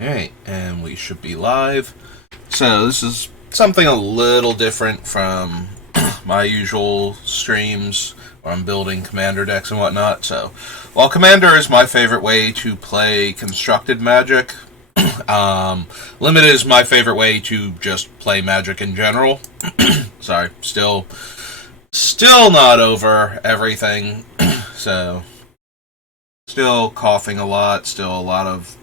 Alright, and we should be live. So, this is something a little different from my usual streams where I'm building commander decks and whatnot. So, while commander is my favorite way to play constructed magic, limited is my favorite way to just play magic in general. Sorry, still not over everything. So, still coughing a lot, still a lot of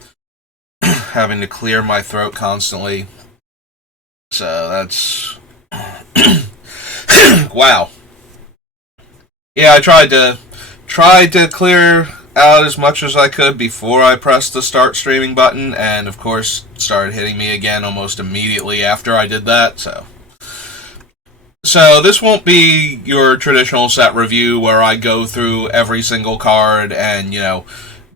having to clear my throat constantly. So that's wow. Yeah, I tried to clear out as much as I could before I pressed the start streaming button, and of course started hitting me again almost immediately after I did that. So this won't be your traditional set review where I go through every single card and,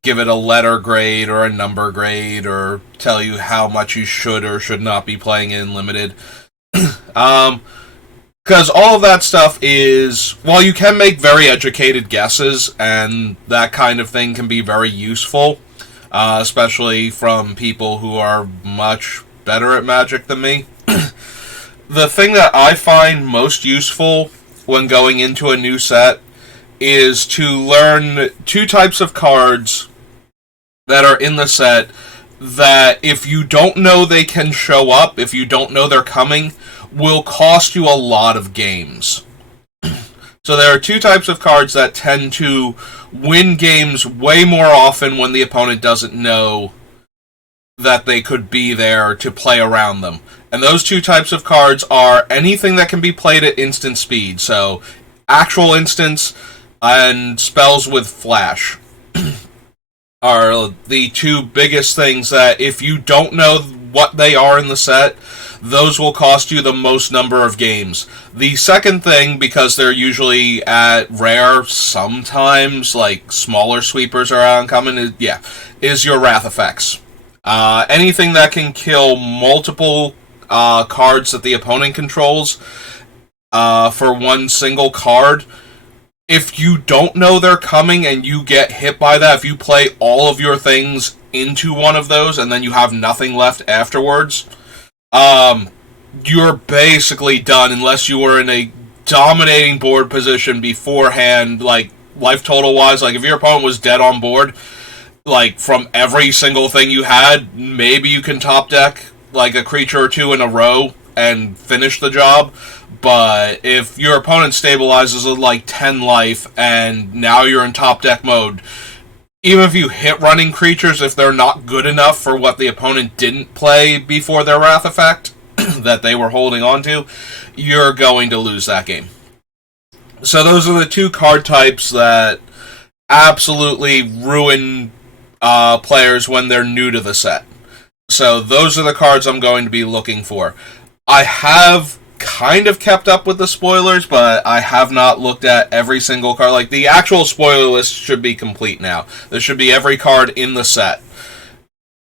give it a letter grade or a number grade or tell you how much you should or should not be playing in limited. Because all of that stuff is, while you can make very educated guesses, and that kind of thing can be very useful, especially from people who are much better at Magic than me. The thing that I find most useful when going into a new set is to learn two types of cards that are in the set that, if you don't know they can show up, if you don't know they're coming, will cost you a lot of games. So there are two types of cards that tend to win games way more often when the opponent doesn't know that they could be there to play around them. And those two types of cards are anything that can be played at instant speed, so actual instants and spells with flash are the two biggest things that, if you don't know what they are in the set, those will cost you the most number of games. The second thing, because they're usually at rare, sometimes, like smaller sweepers are uncommon, is your wrath effects. Anything that can kill multiple cards that the opponent controls for one single card. If you don't know they're coming and you get hit by that, if you play all of your things into one of those and then you have nothing left afterwards, you're basically done unless you were in a dominating board position beforehand, like life total wise. Like if your opponent was dead on board, like from every single thing you had, maybe you can top deck like a creature or two in a row and finish the job. But if your opponent stabilizes with like 10 life and now you're in top deck mode, even if you hit running creatures, if they're not good enough for what the opponent didn't play before their wrath effect that they were holding on to, you're going to lose that game. So those are the two card types that absolutely ruin players when they're new to the set. So those are the cards I'm going to be looking for. I have kind of kept up with the spoilers, but I have not looked at every single card. Like, the actual spoiler list should be complete now. There should be every card in the set.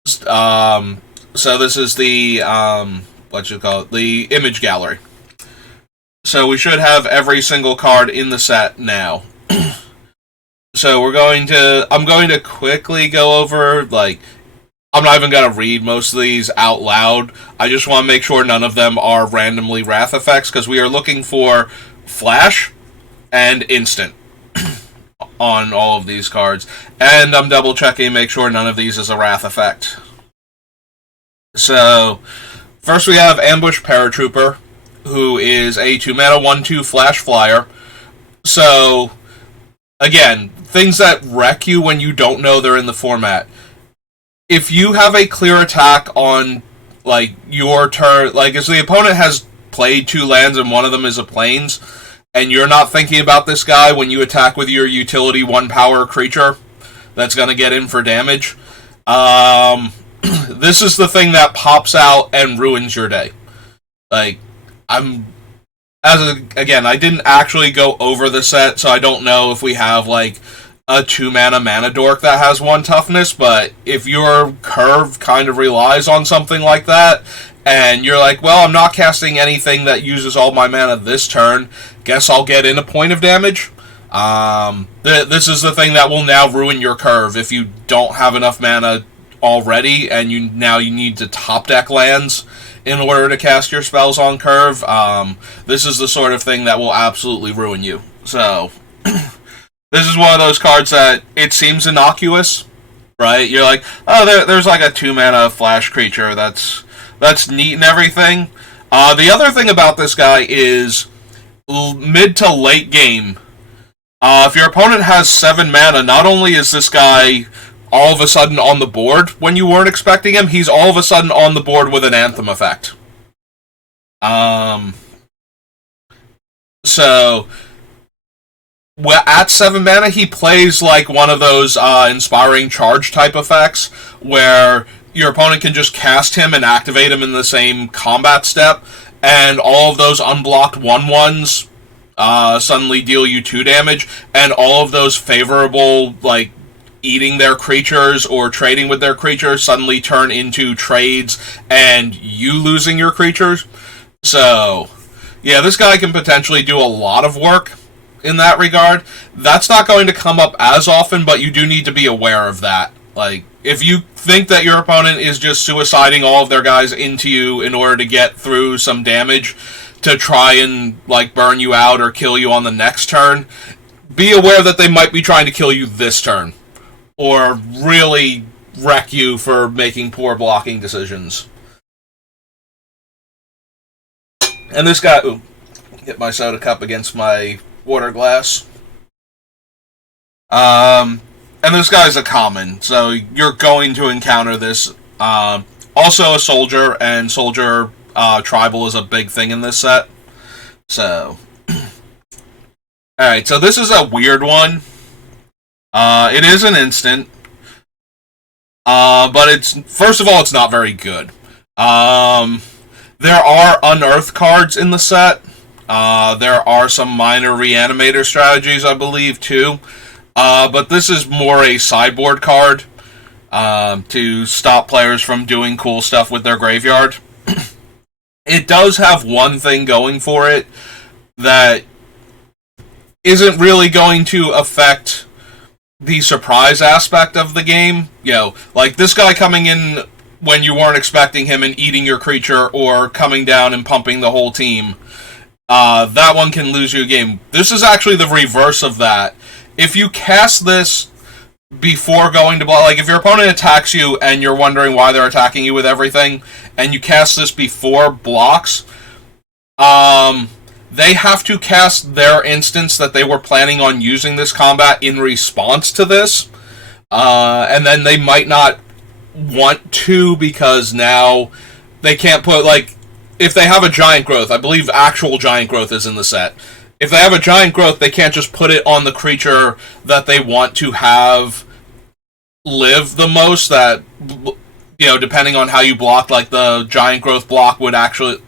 So this is the, the image gallery. So we should have every single card in the set now. So I'm going to quickly go over, I'm not even going to read most of these out loud. I just want to make sure none of them are randomly wrath effects, because we are looking for flash and instant on all of these cards. And I'm double checking to make sure none of these is a wrath effect. So, first we have Ambush Paratrooper, who is a 2-mana 1/2 flash flyer. So, again, things that wreck you when you don't know they're in the format. If you have a clear attack on, your turn, if the opponent has played 2 lands and one of them is a plains, and you're not thinking about this guy when you attack with your utility 1-power creature that's going to get in for damage, this is the thing that pops out and ruins your day. I didn't actually go over the set, so I don't know if we have, a 2-mana mana dork that has 1 toughness, but if your curve kind of relies on something like that, and you're like, well, I'm not casting anything that uses all my mana this turn, guess I'll get in a point of damage. This is the thing that will now ruin your curve if you don't have enough mana already, and you need to top deck lands in order to cast your spells on curve, this is the sort of thing that will absolutely ruin you. So, this is one of those cards that it seems innocuous, right? You're like, oh, there's like a 2-mana flash creature that's neat and everything. The other thing about this guy is mid to late game. If your opponent has 7 mana, not only is this guy all of a sudden on the board when you weren't expecting him, he's all of a sudden on the board with an Anthem effect. So, at 7 mana, he plays like one of those Inspiring Charge type effects, where your opponent can just cast him and activate him in the same combat step, and all of those unblocked 1/1s suddenly deal you 2 damage, and all of those favorable, like, eating their creatures or trading with their creatures suddenly turn into trades and you losing your creatures. So, yeah, this guy can potentially do a lot of work in that regard. That's not going to come up as often, but you do need to be aware of that. Like, if you think that your opponent is just suiciding all of their guys into you in order to get through some damage to try and, like, burn you out or kill you on the next turn, be aware that they might be trying to kill you this turn, or really wreck you for making poor blocking decisions. And this guy... Ooh, hit my soda cup against my water glass. And this guy's a common, so you're going to encounter this. Also a soldier, and soldier tribal is a big thing in this set. So... Alright, so this is a weird one. It is an instant. But it's... First of all, it's not very good. There are unearthed cards in the set. There are some minor reanimator strategies, I believe, too. But this is more a sideboard card to stop players from doing cool stuff with their graveyard. It does have one thing going for it that isn't really going to affect the surprise aspect of the game. You know, like this guy coming in when you weren't expecting him and eating your creature, or coming down and pumping the whole team. That one can lose you a game. This is actually the reverse of that. If you cast this before going to block, like if your opponent attacks you and you're wondering why they're attacking you with everything, and you cast this before blocks, they have to cast their instance that they were planning on using this combat in response to this, and then they might not want to, because now they can't put, like, if they have a giant growth, I believe actual giant growth is in the set. If they have a giant growth, they can't just put it on the creature that they want to have live the most, that, you know, depending on how you block, like the giant growth block would actually...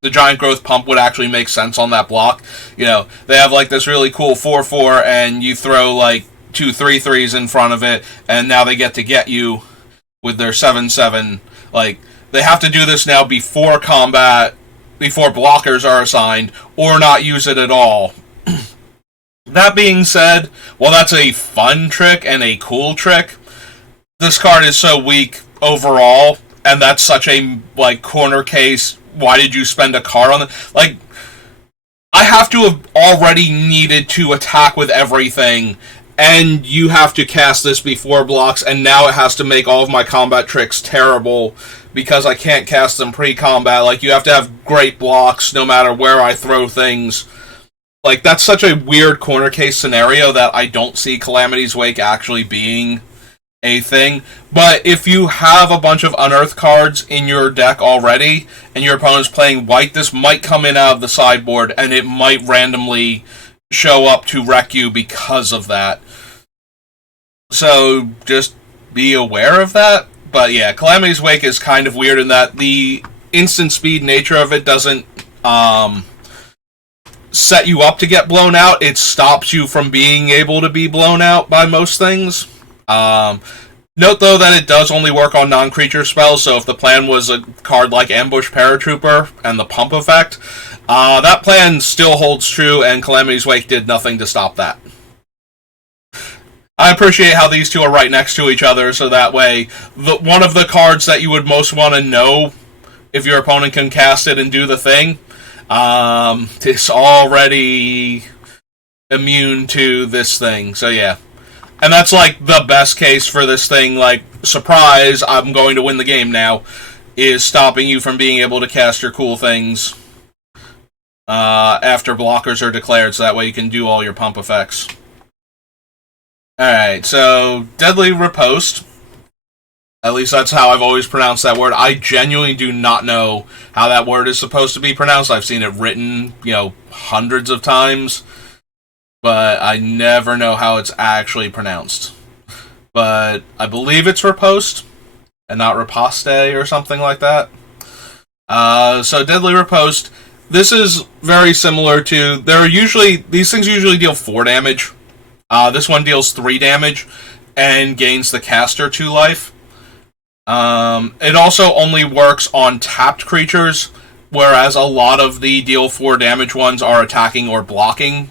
The giant growth pump would actually make sense on that block. You know, they have like this really cool 4/4, and you throw like 2 3/3s in front of it, and now they get you with their 7/7. Like, they have to do this now before combat, before blockers are assigned, or not use it at all. That being said, while that's a fun trick and a cool trick, this card is so weak overall, and that's such a, like, corner case. Why did you spend a card on it? Like, I have to have already needed to attack with everything, and you have to cast this before blocks, and now it has to make all of my combat tricks terrible because I can't cast them pre-combat. Like, you have to have great blocks no matter where I throw things. Like, that's such a weird corner case scenario that I don't see Calamity's Wake actually being a thing. But if you have a bunch of unearthed cards in your deck already, and your opponent's playing white, this might come in out of the sideboard, and it might randomly show up to wreck you because of that. So, just be aware of that. But yeah, Calamity's Wake is kind of weird in that the instant speed nature of it doesn't set you up to get blown out. It stops you from being able to be blown out by most things. Note, though, that it does only work on non-creature spells, so if the plan was a card like Ambush Paratrooper and the pump effect, that plan still holds true, and Calamity's Wake did nothing to stop that. I appreciate how these two are right next to each other, so that way, one of the cards that you would most want to know if your opponent can cast it and do the thing, is already immune to this thing. So yeah. And that's like the best case for this thing, like, surprise, I'm going to win the game now, is stopping you from being able to cast your cool things after blockers are declared, so that way you can do all your pump effects. Alright, so Deadly Riposte. At least that's how I've always pronounced that word. I genuinely do not know how that word is supposed to be pronounced. I've seen it written, hundreds of times, but I never know how it's actually pronounced. But I believe it's Riposte, and not Riposte or something like that. So Deadly Riposte. This is very similar to... These things usually deal 4 damage. This one deals 3 damage and gains the caster 2 life. It also only works on tapped creatures, whereas a lot of the deal 4 damage ones are attacking or blocking.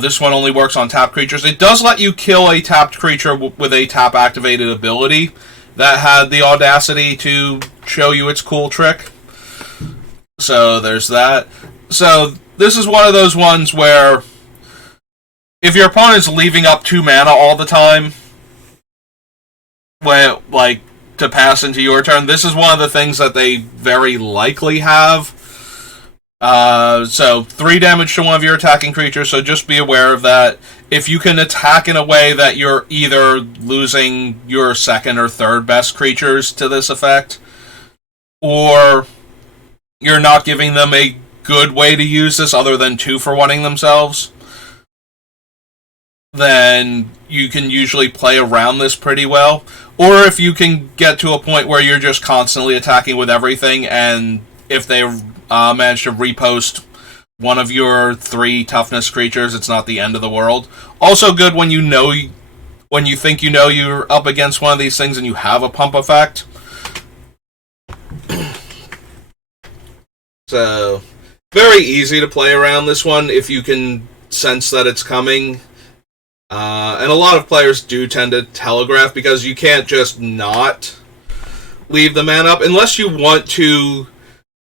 This one only works on tapped creatures. It does let you kill a tapped creature with a tap-activated ability that had the audacity to show you its cool trick. So there's that. So this is one of those ones where if your opponent's leaving up 2 mana all the time, to pass into your turn, this is one of the things that they very likely have. So 3 damage to one of your attacking creatures, so just be aware of that. If you can attack in a way that you're either losing your second or third best creatures to this effect, or you're not giving them a good way to use this other than 2-for-1ing themselves, then you can usually play around this pretty well. Or if you can get to a point where you're just constantly attacking with everything, and if they manage to repost one of your 3 toughness creatures, it's not the end of the world. Also good when you think you're up against one of these things and you have a pump effect. So, very easy to play around this one if you can sense that it's coming. And a lot of players do tend to telegraph, because you can't just not leave the man up. Unless you want to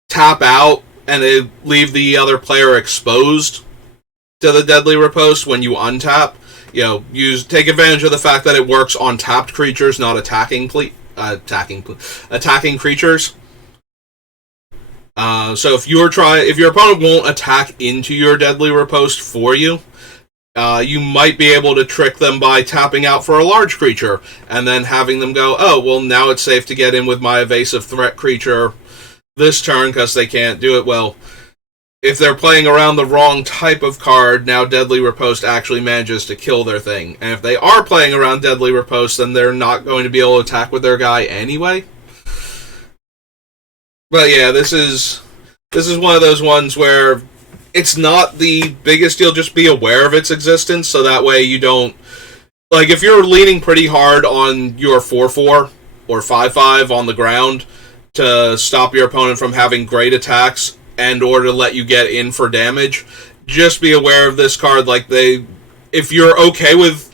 tap out and leave the other player exposed to the Deadly Riposte when you untap. Take advantage of the fact that it works on tapped creatures, not attacking creatures. So if your opponent won't attack into your Deadly Riposte for you, you might be able to trick them by tapping out for a large creature, and then having them go, oh, well, now it's safe to get in with my evasive threat creature this turn because they can't do it. Well, if they're playing around the wrong type of card, now Deadly Riposte actually manages to kill their thing. And if they are playing around Deadly Riposte, then they're not going to be able to attack with their guy anyway. But yeah, this is one of those ones where it's not the biggest deal. Just be aware of its existence, so that way you don't... if you're leaning pretty hard on your 4/4 or 5/5 on the ground to stop your opponent from having great attacks and or to let you get in for damage, just be aware of this card. If you're okay with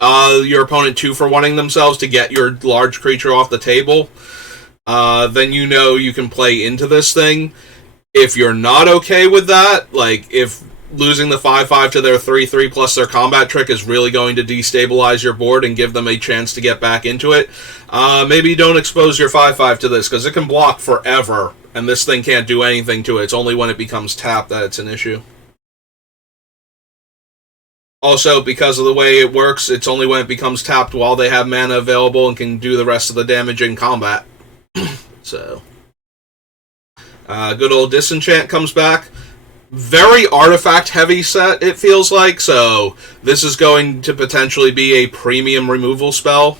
your opponent 2-for-1ing themselves to get your large creature off the table, then you can play into this thing. If you're not okay with that, if losing the 5/5 to their 3/3 plus their combat trick is really going to destabilize your board and give them a chance to get back into it, maybe don't expose your 5/5 to this, because it can block forever, and this thing can't do anything to it. It's only when it becomes tapped that it's an issue. Also, because of the way it works, it's only when it becomes tapped while they have mana available and can do the rest of the damage in combat. So... good old Disenchant comes back. Very artifact-heavy set, it feels like, so this is going to potentially be a premium removal spell.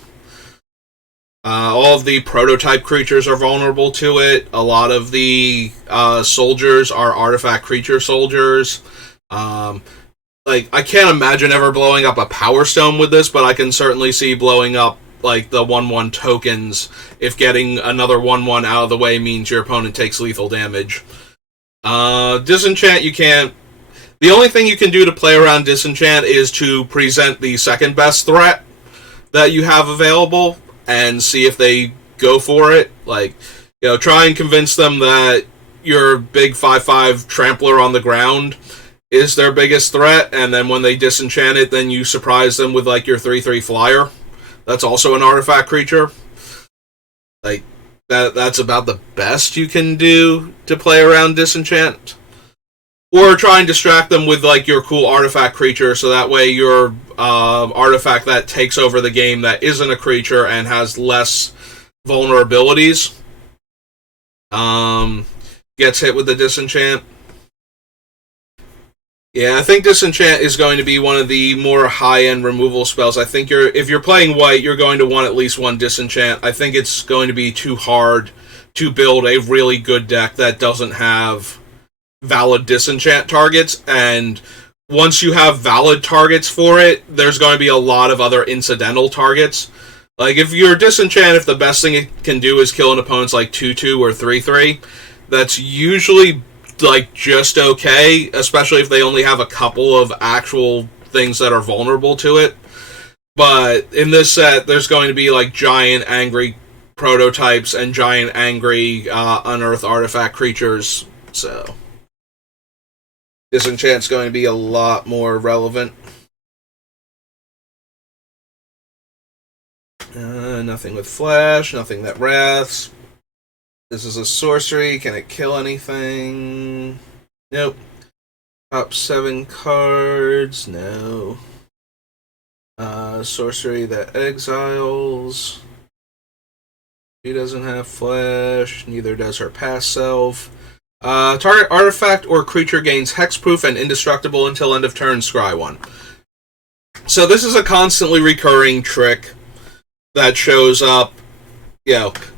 All of the prototype creatures are vulnerable to it. A lot of the soldiers are artifact creature soldiers. I can't imagine ever blowing up a Power Stone with this, but I can certainly see blowing up the 1/1 tokens if getting another 1/1 out of the way means your opponent takes lethal damage. Disenchant, you can't... The only thing you can do to play around Disenchant is to present the second best threat that you have available and see if they go for it. Like, try and convince them that your big 5/5 trampler on the ground is their biggest threat, and then when they disenchant it, then you surprise them with like your 3/3 flyer. That's also an artifact creature. Like, that's about the best you can do to play around disenchant. Or try and distract them with like your cool artifact creature, so that way your artifact that takes over the game that isn't a creature and has less vulnerabilities gets hit with the disenchant. Yeah, I think disenchant is going to be one of the more high-end removal spells. I think if you're playing white, you're going to want at least one disenchant. I think it's going to be too hard to build a really good deck that doesn't have valid disenchant targets, and once you have valid targets for it, there's going to be a lot of other incidental targets. Like, if you're disenchant, if the best thing it can do is kill an opponent's like 2/2 or 3/3, that's usually like just okay, especially if they only have a couple of actual things that are vulnerable to it. But in this set, there's going to be like giant angry prototypes and giant angry unearthed artifact creatures, so disenchant's going to be a lot more relevant. Nothing with flash, nothing that wraths. This is a sorcery. Can it kill anything? Nope. Top 7 cards. No. Sorcery that exiles. She doesn't have flash. Neither does her past self. Target artifact or creature gains hexproof and indestructible until end of turn. Scry 1. So this is a constantly recurring trick that shows up,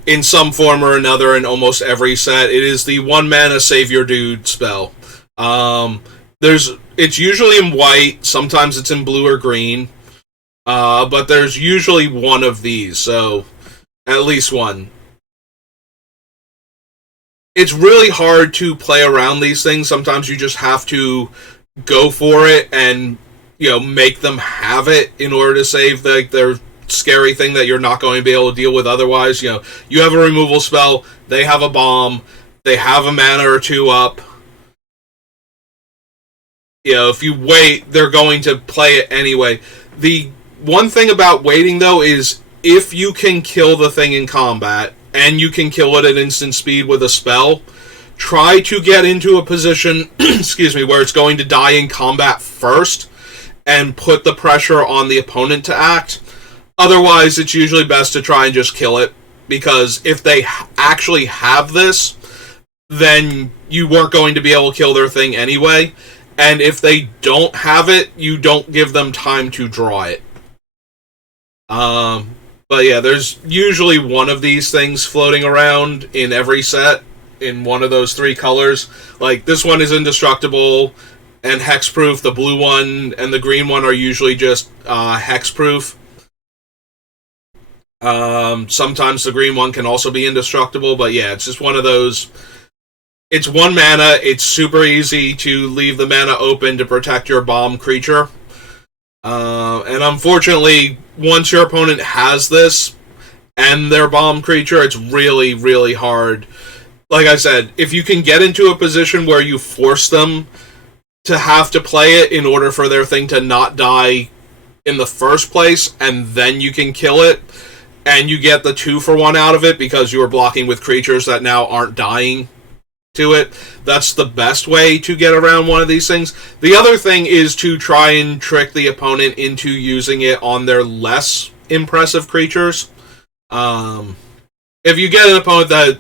in some form or another in almost every set. It is the 1 mana save your dude spell. It's usually in white, sometimes it's in blue or green, but there's usually one of these, so at least one. It's really hard to play around these things. Sometimes you just have to go for it and, make them have it in order to save their scary thing that you're not going to be able to deal with otherwise. You have a removal spell, they have a bomb, they have a mana or 2 up. If you wait, they're going to play it anyway. The one thing about waiting, though, is if you can kill the thing in combat, and you can kill it at instant speed with a spell, try to get into a position where it's going to die in combat first, and put the pressure on the opponent to act. Otherwise, it's usually best to try and just kill it, because if they actually have this, then you weren't going to be able to kill their thing anyway, and if they don't have it, you don't give them time to draw it. But yeah, there's usually one of these things floating around in every set, in one of those 3 colors. Like, this one is indestructible and hexproof. The blue one and the green one are usually just hexproof. Sometimes the green one can also be indestructible, but yeah, it's just one of those. It's 1 mana, it's super easy to leave the mana open to protect your bomb creature. And unfortunately, once your opponent has this and their bomb creature, it's really, really hard. Like I said, if you can get into a position where you force them to have to play it in order for their thing to not die in the first place, and then you can kill it, and you get the 2-for-1 out of it because you are blocking with creatures that now aren't dying to it, that's the best way to get around one of these things. The other thing is to try and trick the opponent into using it on their less impressive creatures. If you get an opponent that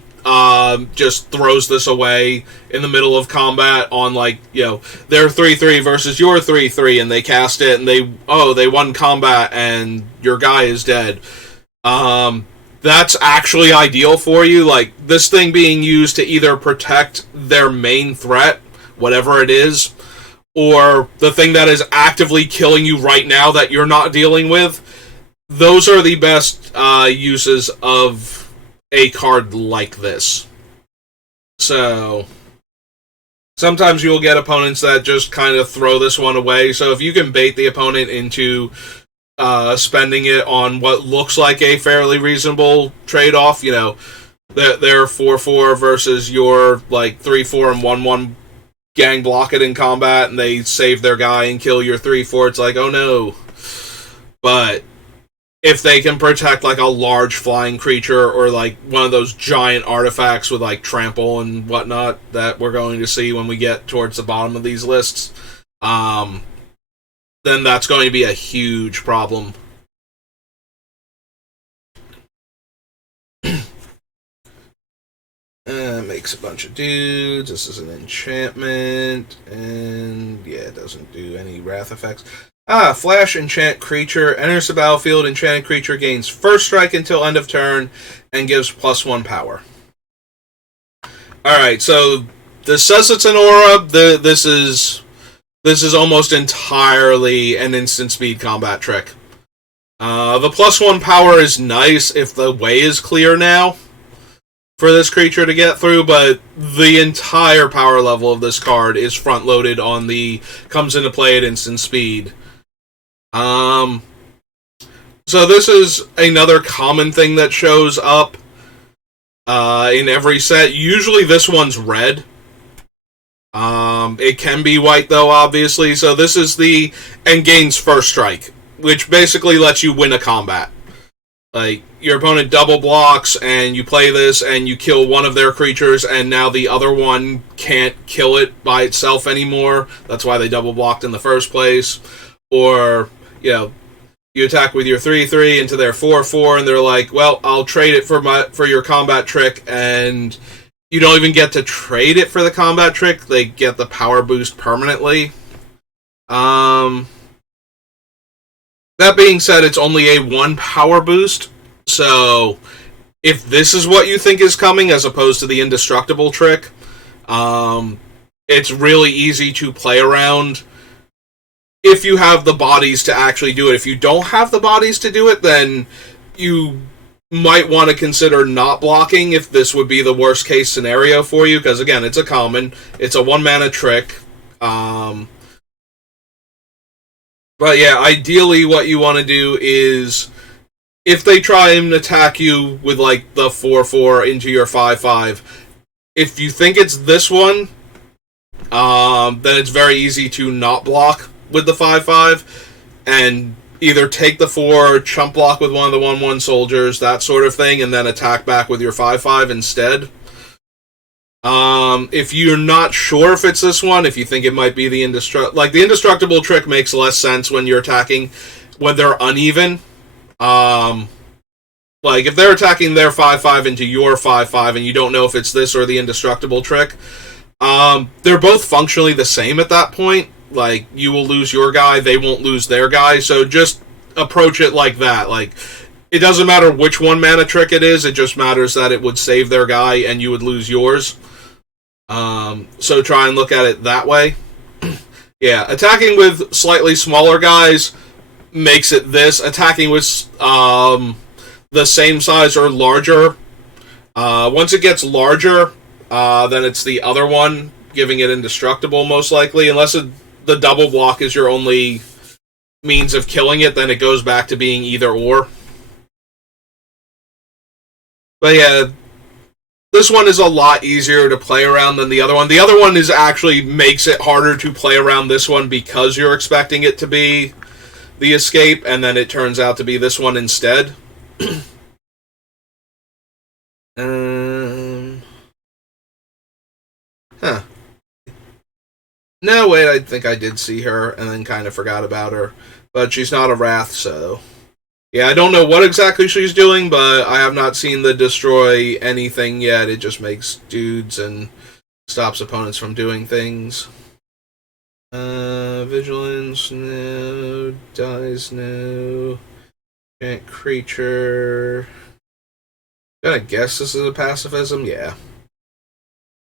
just throws this away in the middle of combat on, their 3/3 versus your 3/3, and they cast it, and they won combat, and your guy is dead. That's actually ideal for you. Like, this thing being used to either protect their main threat, whatever it is, or the thing that is actively killing you right now that you're not dealing with. Those are the best uses of a card like this. So Sometimes you'll get opponents that just kind of throw this one away. So if you can bait the opponent into spending it on what looks like a fairly reasonable trade-off, you know, they're 4-4 versus your like 3-4 and 1-1 gang block it in combat, and they save their guy and kill your 3-4. It's like, oh no. But if they can protect like a large flying creature or like one of those giant artifacts with like trample and whatnot that we're going to see when we get towards the bottom of these lists, then that's going to be a huge problem. Makes a bunch of dudes. This is an enchantment, and yeah, it doesn't do any wrath effects. Flash enchant creature enters the battlefield. Enchanted creature gains first strike until end of turn and gives +1 power. Alright, so this says it's an aura. This is almost entirely an instant speed combat trick. The +1 power is nice if the way is clear now for this creature to get through, but the entire power level of this card is front loaded on the comes into play at instant speed. So this is another common thing that shows up in every set. Usually this one's red. It can be white though, obviously. So this is the and gains first strike, which basically lets you win a combat. Like, your opponent double blocks, and you play this, and you kill one of their creatures, and now the other one can't kill it by itself anymore. That's why they double blocked in the first place. Or, you know, you attack with your 3-3 into their 4-4, and they're like, well, I'll trade it for your combat trick, and you don't even get to trade it for the combat trick. They get the power boost permanently. That being said, it's only a 1 power boost, so if this is what you think is coming, as opposed to the indestructible trick, it's really easy to play around if you have the bodies to actually do it. If you don't have the bodies to do it, then you might want to consider not blocking if this would be the worst case scenario for you, because again, it's a common, it's a 1 mana trick. But yeah, ideally what you want to do is, if they try and attack you with like the 4-4 into your 5-5, if you think it's this one, then it's very easy to not block with the 5-5, and either take the 4, chump block with one of the 1-1 soldiers, that sort of thing, and then attack back with your 5-5 instead. If you're not sure if it's this one, if you think it might be the indestructible trick makes less sense when you're attacking when they're uneven. Like, if they're attacking their 5-5 into your 5-5 and you don't know if it's this or the indestructible trick, they're both functionally the same at that point. Like, you will lose your guy, they won't lose their guy, so just approach it like that. Like, it doesn't matter which 1 mana trick it is, it just matters that it would save their guy and you would lose yours. So try and look at it that way. Yeah, attacking with slightly smaller guys makes it this. Attacking with the same size or larger, once it gets larger, then it's the other one, giving it indestructible most likely, unless the double block is your only means of killing it, then it goes back to being either or. But yeah, this one is a lot easier to play around than the other one. The other one is actually makes it harder to play around this one because you're expecting it to be the escape, and then it turns out to be this one instead. Huh. No, wait, I think I did see her, and then kind of forgot about her. But she's not a Wrath, so... Yeah, I don't know what exactly she's doing, but I have not seen the destroy anything yet. It just makes dudes and stops opponents from doing things. Vigilance, no. Dies, no. Giant creature. Gonna guess this is a pacifism? Yeah.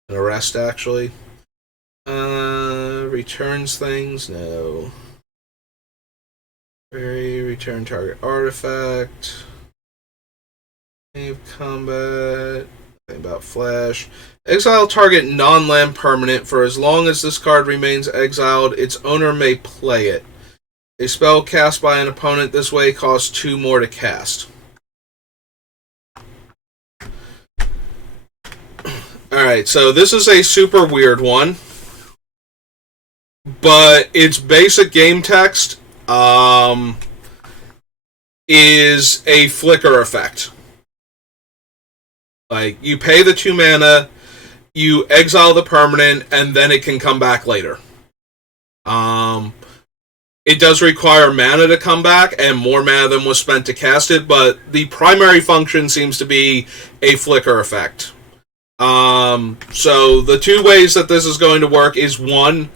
An arrest, actually. Returns things? No. Return target artifact. Save combat. About Flash. Exile target non-land permanent. For as long as this card remains exiled, its owner may play it. A spell cast by an opponent this way costs 2 more to cast. Alright, so this is a super weird one. But its basic game text is a flicker effect. Like, you pay the 2 mana, you exile the permanent, and then it can come back later. It does require mana to come back, and more mana than was spent to cast it, but the primary function seems to be a flicker effect. So the 2 ways that this is going to work is, 1,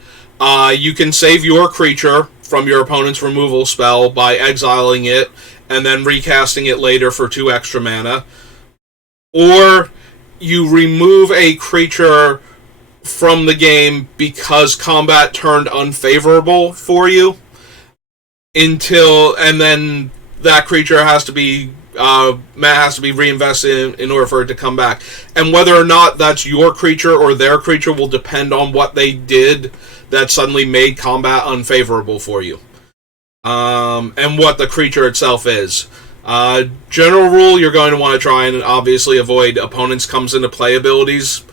you can save your creature from your opponent's removal spell by exiling it, and then recasting it later for 2 extra mana. Or you remove a creature from the game because combat turned unfavorable for you, and then that creature has to be reinvested in order for it to come back. And whether or not that's your creature or their creature will depend on what they did that suddenly made combat unfavorable for you, and what the creature itself is. General rule, you're going to want to try and obviously avoid opponents comes into play abilities,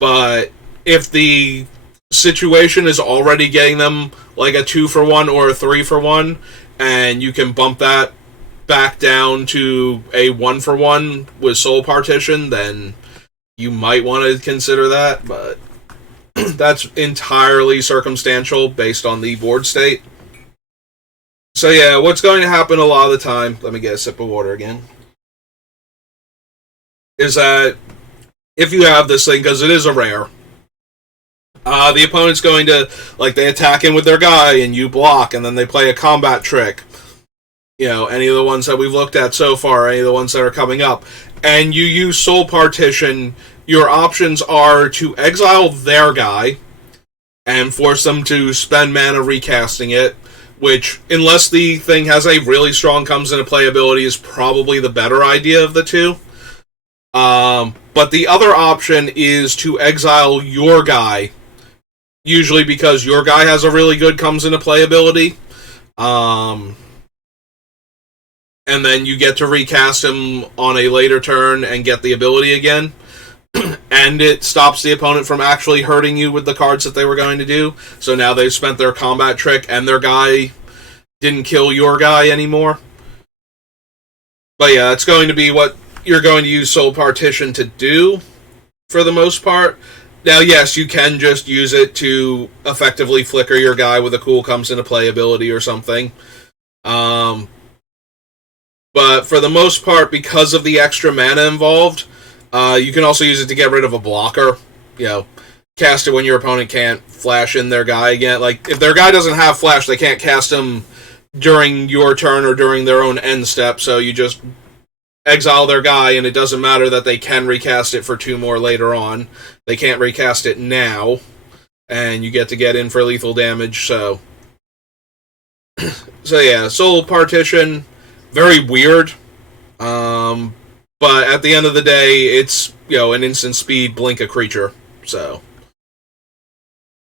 but if the situation is already getting them like a 2-for-1 or a 3-for-1, and you can bump that back down to a 1-for-1 with Soul Partition, then you might want to consider that, but that's entirely circumstantial based on the board state. So yeah, what's going to happen a lot of the time, let me get a sip of water again, is that if you have this thing, because it is a rare, the opponent's going to, like, they attack in with their guy and you block, and then they play a combat trick. You know, any of the ones that we've looked at so far, any of the ones that are coming up, and you use Soul Partition, your options are to exile their guy and force them to spend mana recasting it, which, unless the thing has a really strong comes into play ability, is probably the better idea of the 2. But the other option is to exile your guy, usually because your guy has a really good comes into play ability. And then you get to recast him on a later turn and get the ability again. And it stops the opponent from actually hurting you with the cards that they were going to do. So now they've spent their combat trick and their guy didn't kill your guy anymore. But yeah, it's going to be what you're going to use Soul Partition to do for the most part. Now, yes, you can just use it to effectively flicker your guy with a cool comes into play ability or something. But for the most part, because of the extra mana involved, you can also use it to get rid of a blocker. You know, cast it when your opponent can't flash in their guy again. Like, if their guy doesn't have flash, they can't cast him during your turn or during their own end step, so you just exile their guy, and it doesn't matter that they can recast it for 2 more later on. They can't recast it now, and you get to get in for lethal damage, so... So yeah, Soul Partition, very weird, but at the end of the day, it's, you know, an instant speed blink a creature, so...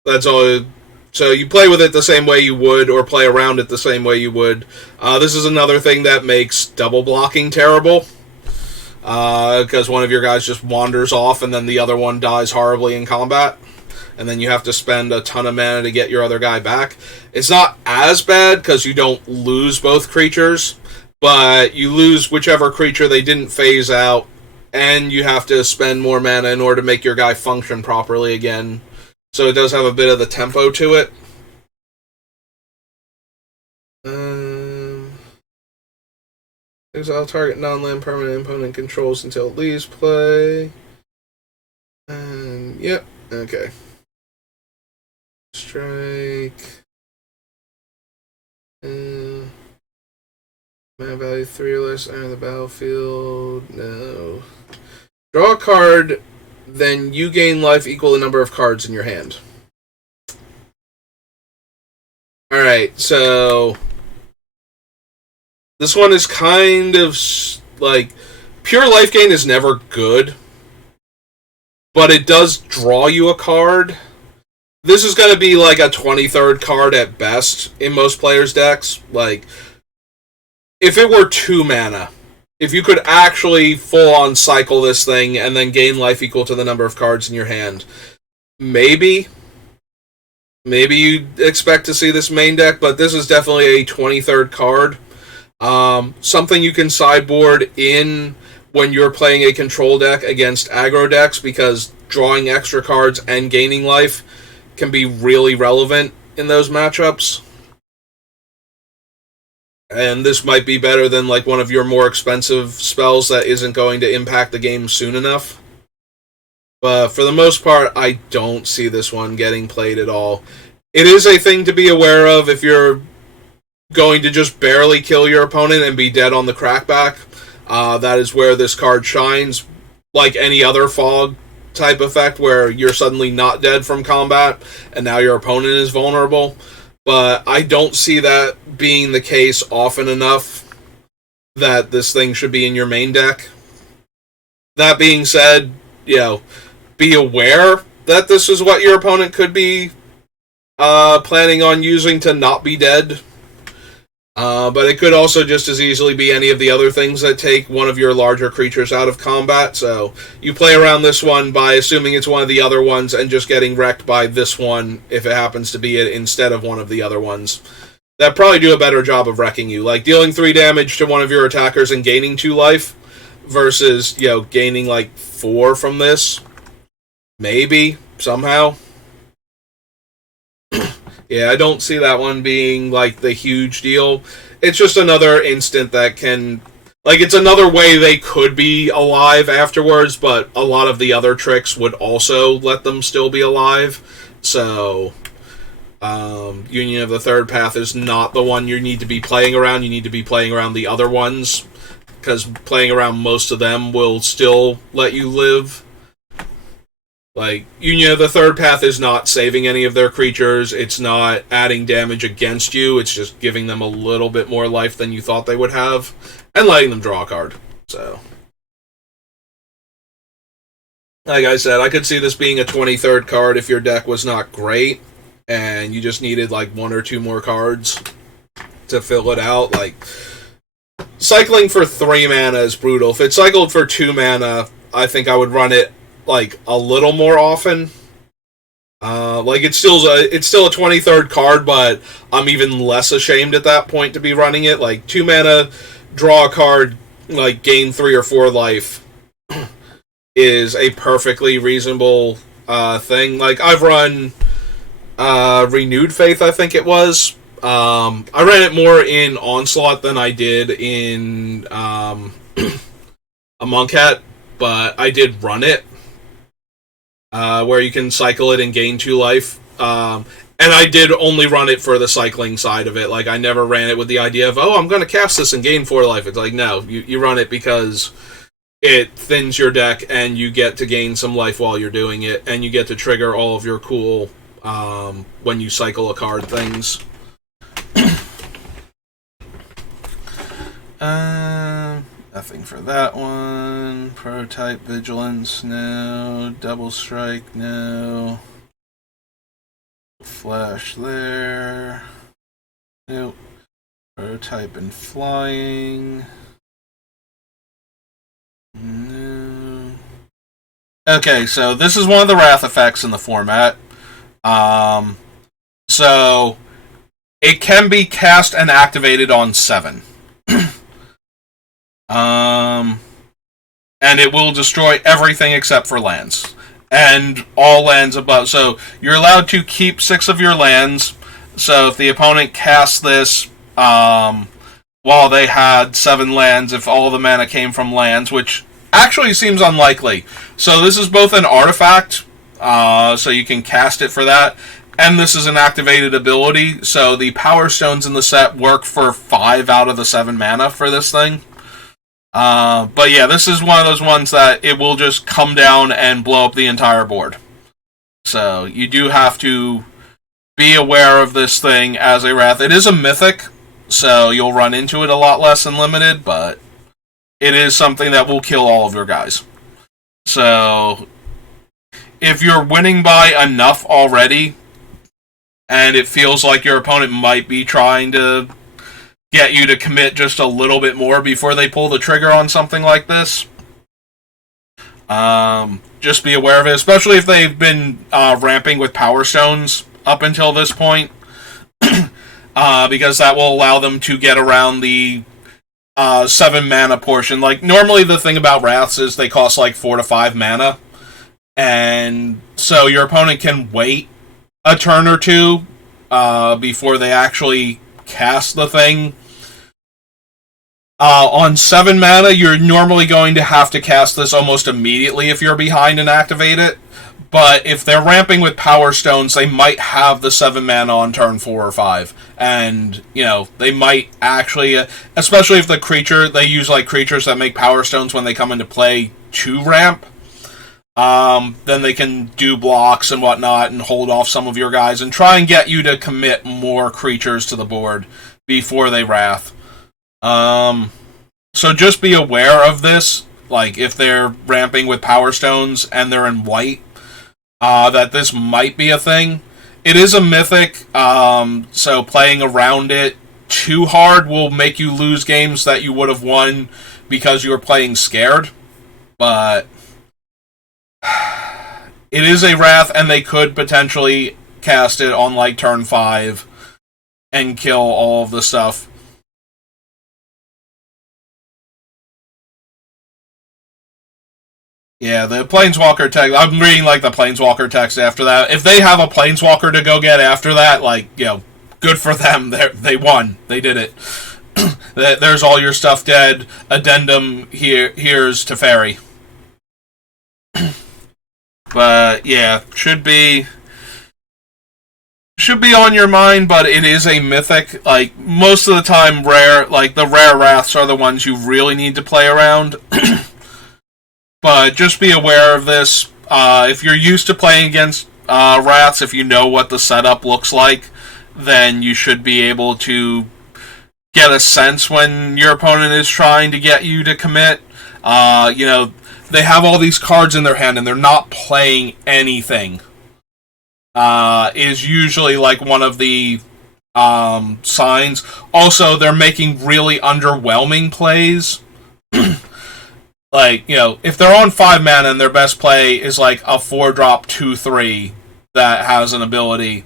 That's all... So you play with it the same way you would, or play around it the same way you would. This is another thing that makes double blocking terrible, because one of your guys just wanders off and then the other one dies horribly in combat, and then you have to spend a ton of mana to get your other guy back. It's not as bad because you don't lose both creatures, but you lose whichever creature they didn't phase out, and you have to spend more mana in order to make your guy function properly again. So it does have a bit of the tempo to it. Exile target non-land permanent opponent controls until it leaves play. And yep, okay. Strike. Mana value 3 or less enter the battlefield. No. Draw a card. Then you gain life equal to the number of cards in your hand. Alright, so... This one is kind of... like, pure life gain is never good. but it does draw you a card. This is going to be like a 23rd card at best in most players' decks. Like, if it were 2 mana, if you could actually full-on cycle this thing and then gain life equal to the number of cards in your hand, maybe you'd expect to see this main deck, but this is definitely a 23rd card. Something you can sideboard in when you're playing a control deck against aggro decks, because drawing extra cards and gaining life can be really relevant in those matchups. And this might be better than like one of your more expensive spells that isn't going to impact the game soon enough. But for the most part, I don't see this one getting played at all. It is a thing to be aware of if you're going to just barely kill your opponent and be dead on the crackback. That is where this card shines. Like any other fog type effect where you're suddenly not dead from combat and now your opponent is vulnerable. But I don't see that being the case often enough that this thing should be in your main deck. That being said, be aware that this is what your opponent could be planning on using to not be dead. But it could also just as easily be any of the other things that take one of your larger creatures out of combat. So you play around this one by assuming it's one of the other ones and just getting wrecked by this one if it happens to be it instead of one of the other ones. That probably do a better job of wrecking you. Like dealing 3 damage to one of your attackers and gaining 2 life versus, gaining like 4 from this. Maybe, somehow. Yeah, I don't see that one being, like, the huge deal. It's just another instant that can... Like, it's another way they could be alive afterwards, but a lot of the other tricks would also let them still be alive. So, Union of the Third Path is not the one you need to be playing around. You need to be playing around the other ones, because playing around most of them will still let you live. Like, Union of the Third Path is not saving any of their creatures, it's not adding damage against you, it's just giving them a little bit more life than you thought they would have, and letting them draw a card. So, like I said, I could see this being a 23rd card if your deck was not great, and you just needed like 1 or 2 more cards to fill it out. Like, cycling for 3 mana is brutal. If it cycled for 2 mana, I think I would run it like a little more often. Like it's still a 23rd card, but I'm even less ashamed at that point to be running it. Like 2 mana, draw a card, like gain 3 or 4 life is a perfectly reasonable thing. Like I've run Renewed Faith, I think it was. I ran it more in Onslaught than I did in a Monk Hat, but I did run it. Where you can cycle it and gain 2 life. And I did only run it for the cycling side of it. Like, I never ran it with the idea of, I'm going to cast this and gain 4 life. It's like, no, you run it because it thins your deck and you get to gain some life while you're doing it, and you get to trigger all of your cool when you cycle a card things. Nothing for that one. Prototype Vigilance, no. Double Strike, no. Flash there. Nope. Prototype and Flying. No. Okay, so this is one of the Wrath effects in the format. So it can be cast and activated on 7. And it will destroy everything except for lands. And all lands above. So you're allowed to keep 6 of your lands. So if the opponent casts this while they had 7 lands, if all the mana came from lands, which actually seems unlikely. So this is both an artifact, so you can cast it for that, and this is an activated ability. So the Power Stones in the set work for 5 out of the 7 mana for this thing. But yeah, this is one of those ones that it will just come down and blow up the entire board. So you do have to be aware of this thing as a Wrath. It is a mythic, so you'll run into it a lot less than limited, but it is something that will kill all of your guys. So if you're winning by enough already, and it feels like your opponent might be trying to get you to commit just a little bit more before they pull the trigger on something like this, just be aware of it, especially if they've been ramping with Power Stones up until this point, because that will allow them to get around the 7 mana portion. Like, normally the thing about Wraths is they cost like 4 to 5 mana, and so your opponent can wait a turn or two before they actually cast the thing. On 7 mana, you're normally going to have to cast this almost immediately if you're behind and activate it. But if they're ramping with Power Stones, they might have the 7 mana on turn 4 or 5. And, they might actually, especially if the creature, they use like creatures that make Power Stones when they come into play to ramp. Then they can do blocks and whatnot and hold off some of your guys and try and get you to commit more creatures to the board before they Wrath. So just be aware of this, like if they're ramping with Power Stones and they're in white, that this might be a thing. It is a mythic, so playing around it too hard will make you lose games that you would have won because you were playing scared, but it is a Wrath, and they could potentially cast it on like turn 5 and kill all of the stuff. Yeah, the Planeswalker text, I'm reading like the Planeswalker text after that. If they have a Planeswalker to go get after that, good for them. They won. They did it. There's all your stuff dead. Addendum, here's Teferi. But yeah, should be on your mind, but it is a mythic. Like, most of the time, the rare Wraths are the ones you really need to play around. But just be aware of this. If you're used to playing against Wraths, if you know what the setup looks like, then you should be able to get a sense when your opponent is trying to get you to commit. They have all these cards in their hand and they're not playing anything. Is usually like one of the signs. Also, they're making really underwhelming plays. If they're on 5 mana and their best play is like a 4-drop 2/3 that has an ability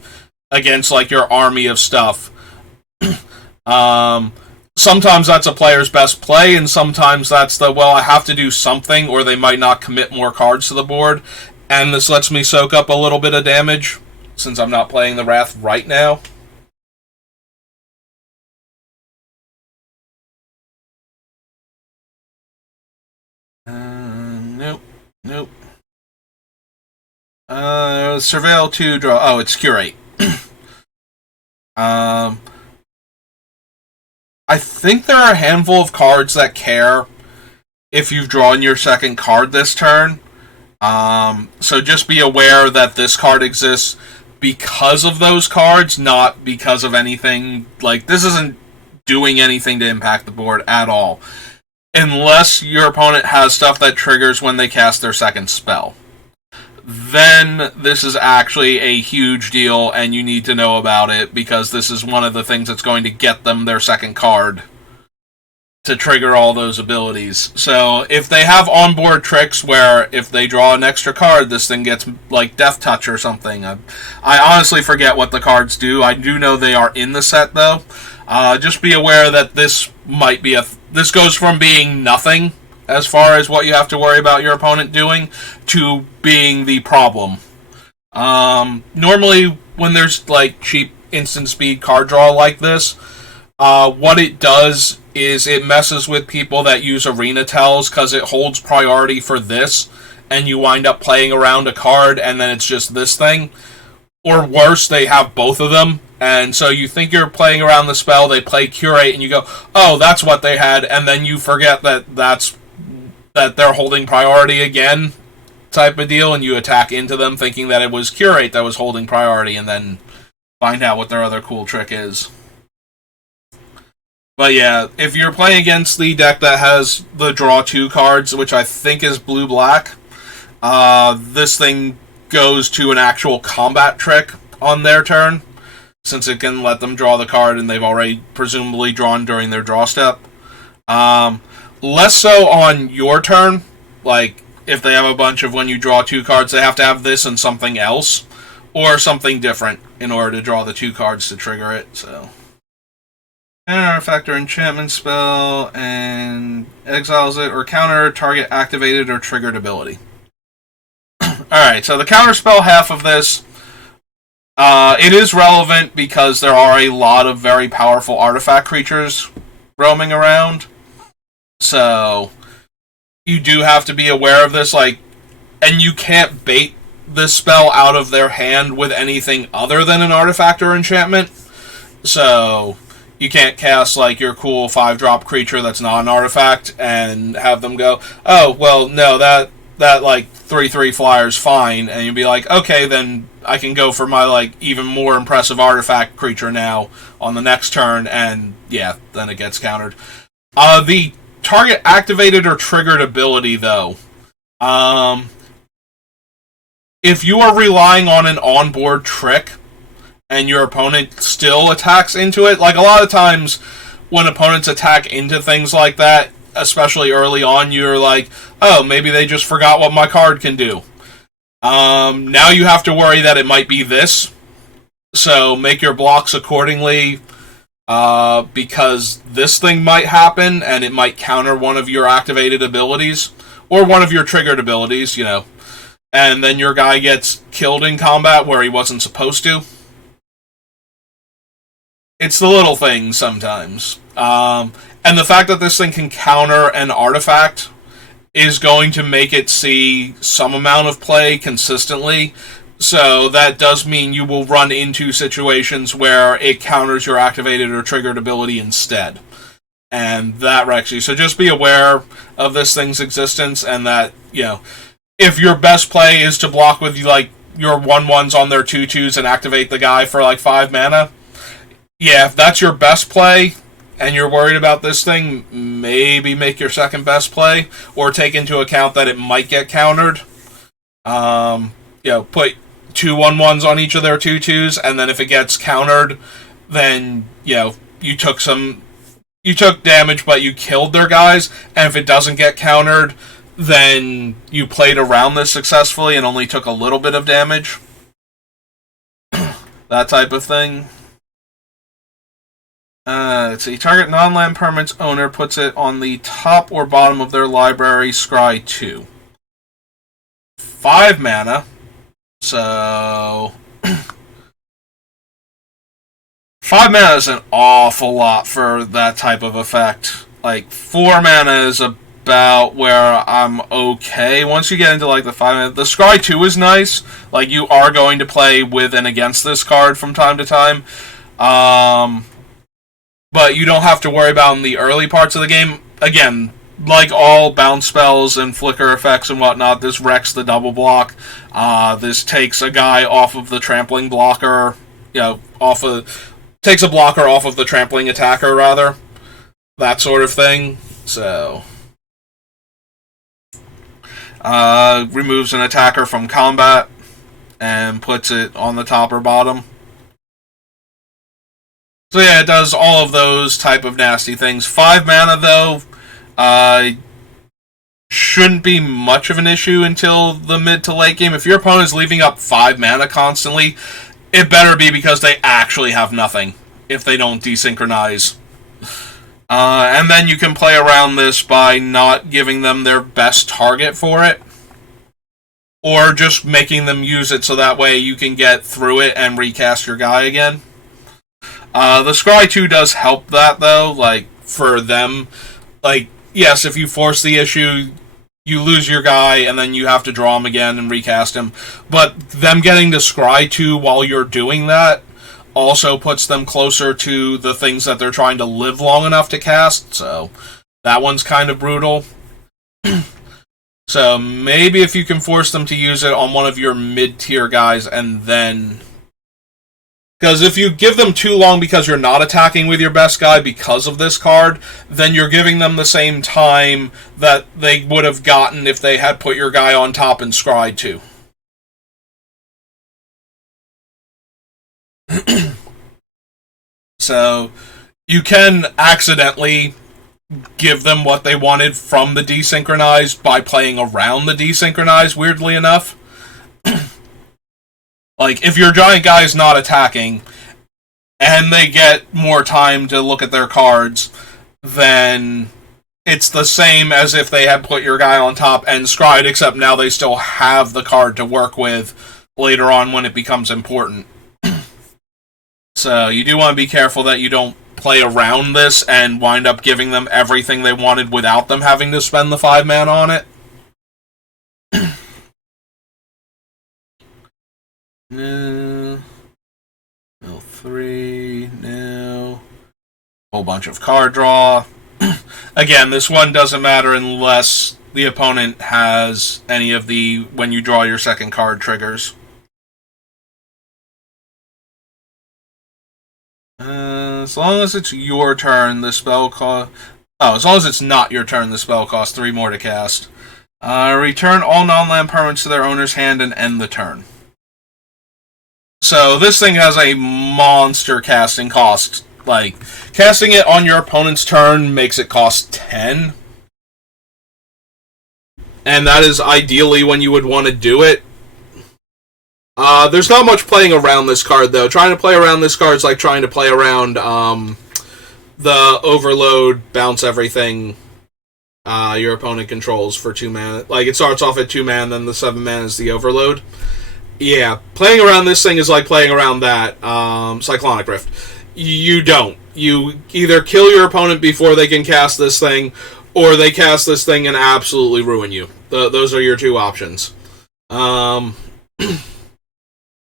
against like your army of stuff. Sometimes that's a player's best play, and sometimes that's I have to do something, or they might not commit more cards to the board, and this lets me soak up a little bit of damage, since I'm not playing the Wrath right now. Nope. Surveil 2, draw. Oh, it's Curate. I think there are a handful of cards that care if you've drawn your second card this turn. So just be aware that this card exists because of those cards, not because of anything. Like, this isn't doing anything to impact the board at all. Unless your opponent has stuff that triggers when they cast their second spell. Then this is actually a huge deal, and you need to know about it, because this is one of the things that's going to get them their second card to trigger all those abilities. So if they have onboard tricks where if they draw an extra card, this thing gets like Death Touch or something. I honestly forget what the cards do. I do know they are in the set, though. Just be aware that this might be this goes from being nothing as far as what you have to worry about your opponent doing to being the problem. Normally, when there's like cheap instant speed card draw like this, what it does is it messes with people that use Arena Tells, because it holds priority for this, and you wind up playing around a card and then it's just this thing. Or worse, they have both of them, and so you think you're playing around the spell, they play Curate, and you go, oh, that's what they had, and then you forget that they're holding priority again, type of deal, and you attack into them thinking that it was Curate that was holding priority, and then find out what their other cool trick is. But yeah, if you're playing against the deck that has the draw 2 cards, which I think is blue-black, this thing goes to an actual combat trick on their turn, since it can let them draw the card and they've already presumably drawn during their draw step. Less so on your turn. Like, if they have a bunch of when you draw 2 cards, they have to have this and something else, or something different in order to draw the 2 cards to trigger it, so. An artifact or enchantment spell, and exiles it, or counter target activated or triggered ability. Alright, so the counterspell half of this, it is relevant because there are a lot of very powerful artifact creatures roaming around. So, you do have to be aware of this, like, and you can't bait this spell out of their hand with anything other than an artifact or enchantment. So, you can't cast, like, your cool 5-drop creature that's not an artifact and have them go, oh, well, no, that like, 3/3 flyer's fine, and you'll be like, okay, then I can go for my, like, even more impressive artifact creature now on the next turn, and, yeah, then it gets countered. The target activated or triggered ability, though, if you are relying on an onboard trick, and your opponent still attacks into it, like, a lot of times when opponents attack into things like that, especially early on, you're like, oh, maybe they just forgot what my card can do. Now you have to worry that it might be this, so make your blocks accordingly, because this thing might happen, and it might counter one of your activated abilities, or one of your triggered abilities, you know, and then your guy gets killed in combat where he wasn't supposed to. It's the little things sometimes. And the fact that this thing can counter an artifact is going to make it see some amount of play consistently. So that does mean you will run into situations where it counters your activated or triggered ability instead. And that wrecks you. So just be aware of this thing's existence, and that, you know, if your best play is to block with, like, your 1/1s on their 2/2s and activate the guy for, like, 5 mana, yeah, if that's your best play, and you're worried about this thing, maybe make your second best play, or take into account that it might get countered. You know, put 2 1/1s on each of their 2/2s, and then if it gets countered, then, you know, you took damage, but you killed their guys, and if it doesn't get countered, then you played around this successfully and only took a little bit of damage. That type of thing. Let's see. Target non-land permanent's owner puts it on the top or bottom of their library, scry 2. 5 mana. So 5 mana is an awful lot for that type of effect. Like, 4 mana is about where I'm okay. Once you get into, like, the 5 mana, the scry 2 is nice. Like, you are going to play with and against this card from time to time. But you don't have to worry about in the early parts of the game. Again, like all bounce spells and flicker effects and whatnot, this wrecks the double block. This takes a guy off of the trampling blocker, you know, takes a blocker off of the trampling attacker, rather. That sort of thing. So, removes an attacker from combat and puts it on the top or bottom. So yeah, it does all of those type of nasty things. 5 mana, though, shouldn't be much of an issue until the mid to late game. If your opponent's leaving up 5 mana constantly, it better be because they actually have nothing, if they don't desynchronize. And then you can play around this by not giving them their best target for it, or just making them use it so that way you can get through it and recast your guy again. The Scry 2 does help that, though, like, for them. Like, yes, if you force the issue, you lose your guy, and then you have to draw him again and recast him. But them getting to Scry 2 while you're doing that also puts them closer to the things that they're trying to live long enough to cast, so that one's kind of brutal. So maybe if you can force them to use it on one of your mid-tier guys, and then... Because if you give them too long because you're not attacking with your best guy because of this card, then you're giving them the same time that they would have gotten if they had put your guy on top and scryed too. So you can accidentally give them what they wanted from the desynchronized by playing around the desynchronized, weirdly enough. Like, if your giant guy is not attacking, and they get more time to look at their cards, then it's the same as if they had put your guy on top and scryed, except now they still have the card to work with later on when it becomes important. So you do want to be careful that you don't play around this and wind up giving them everything they wanted without them having to spend the 5 mana on it. No. Mill 3. No. Whole bunch of card draw. Again, this one doesn't matter unless the opponent has any of the when you draw your second card triggers. As long as it's your turn, the spell cost... Oh, as long as it's not your turn, the spell costs 3 more to cast. Return all non-land permanents to their owner's hand and end the turn. So this thing has a monster casting cost. Like, casting it on your opponent's turn makes it cost 10. And that is ideally when you would want to do it. There's not much playing around this card, though. Trying to play around this card is like trying to play around the overload, bounce everything your opponent controls for 2 mana. Like, it starts off at 2 mana, then the 7 mana is the overload. Yeah, playing around this thing is like playing around that Cyclonic Rift. You don't. You either kill your opponent before they can cast this thing, or they cast this thing and absolutely ruin you. Those are your 2 options.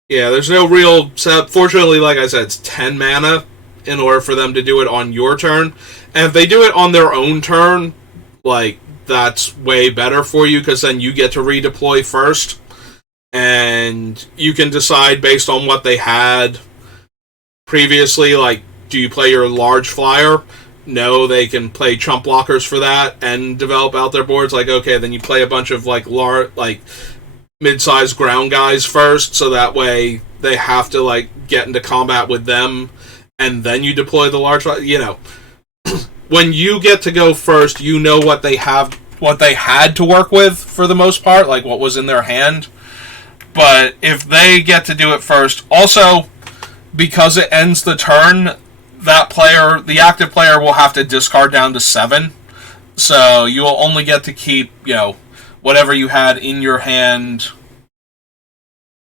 Yeah, there's no real setup. Fortunately, like I said, it's 10 mana in order for them to do it on your turn. And if they do it on their own turn, like, that's way better for you, because then you get to redeploy first. And you can decide based on what they had previously, like, do you play your large flyer? No, they can play chump blockers for that and develop out their boards. Like, okay, then you play a bunch of, like, mid-sized ground guys first, so that way they have to, like, get into combat with them, and then you deploy the large, you know. When you get to go first, you know what they have, what they had to work with for the most part, like what was in their hand. But if they get to do it first, also, because it ends the turn, that player, the active player, will have to discard down to 7. So you will only get to keep, you know, whatever you had in your hand,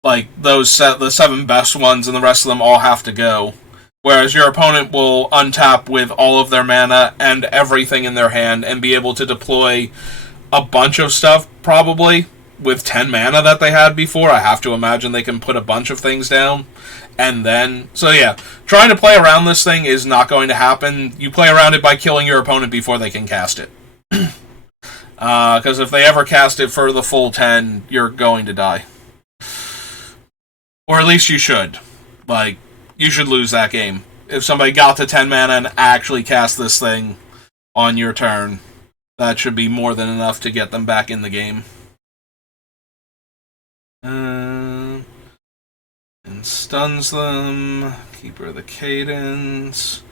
like the 7 best ones, and the rest of them all have to go. Whereas your opponent will untap with all of their mana and everything in their hand and be able to deploy a bunch of stuff, probably, with 10 mana that they had before. I have to imagine they can put a bunch of things down. And then, so yeah, trying to play around this thing is not going to happen. You play around it by killing your opponent before they can cast it. Because if they ever cast it for the full 10, you're going to die. Or at least you should. Like, you should lose that game. If somebody got to 10 mana and actually cast this thing on your turn, that should be more than enough to get them back in the game. And stuns them. Keeper of the Cadence.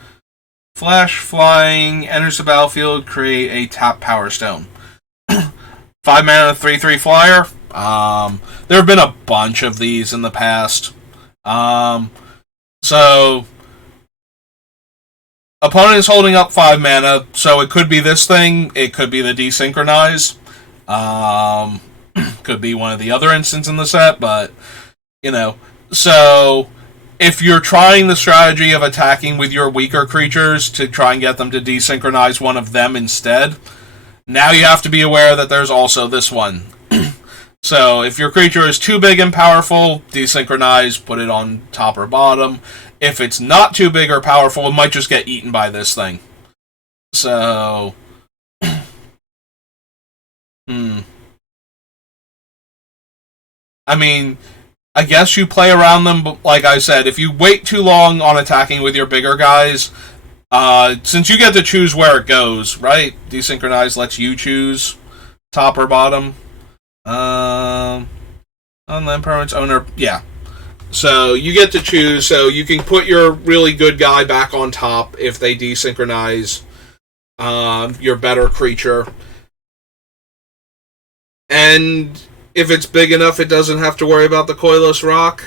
Flash flying, enters the battlefield, create a tap Power Stone. 5 mana, 3/3 flyer. There have been a bunch of these in the past. So, opponent is holding up 5 mana, so it could be this thing, it could be the Desynchronize, could be one of the other instances in the set, but, you know, so if you're trying the strategy of attacking with your weaker creatures to try and get them to desynchronize one of them instead, now you have to be aware that there's also this one. So, if your creature is too big and powerful, desynchronize, put it on top or bottom. If it's not too big or powerful, it might just get eaten by this thing. So... I mean, I guess you play around them, but like I said, if you wait too long on attacking with your bigger guys, since you get to choose where it goes, right? Desynchronize lets you choose top or bottom. Unland permanents owner, yeah. So you get to choose. So you can put your really good guy back on top if they desynchronize your better creature. And if it's big enough, it doesn't have to worry about the Coilless Rock.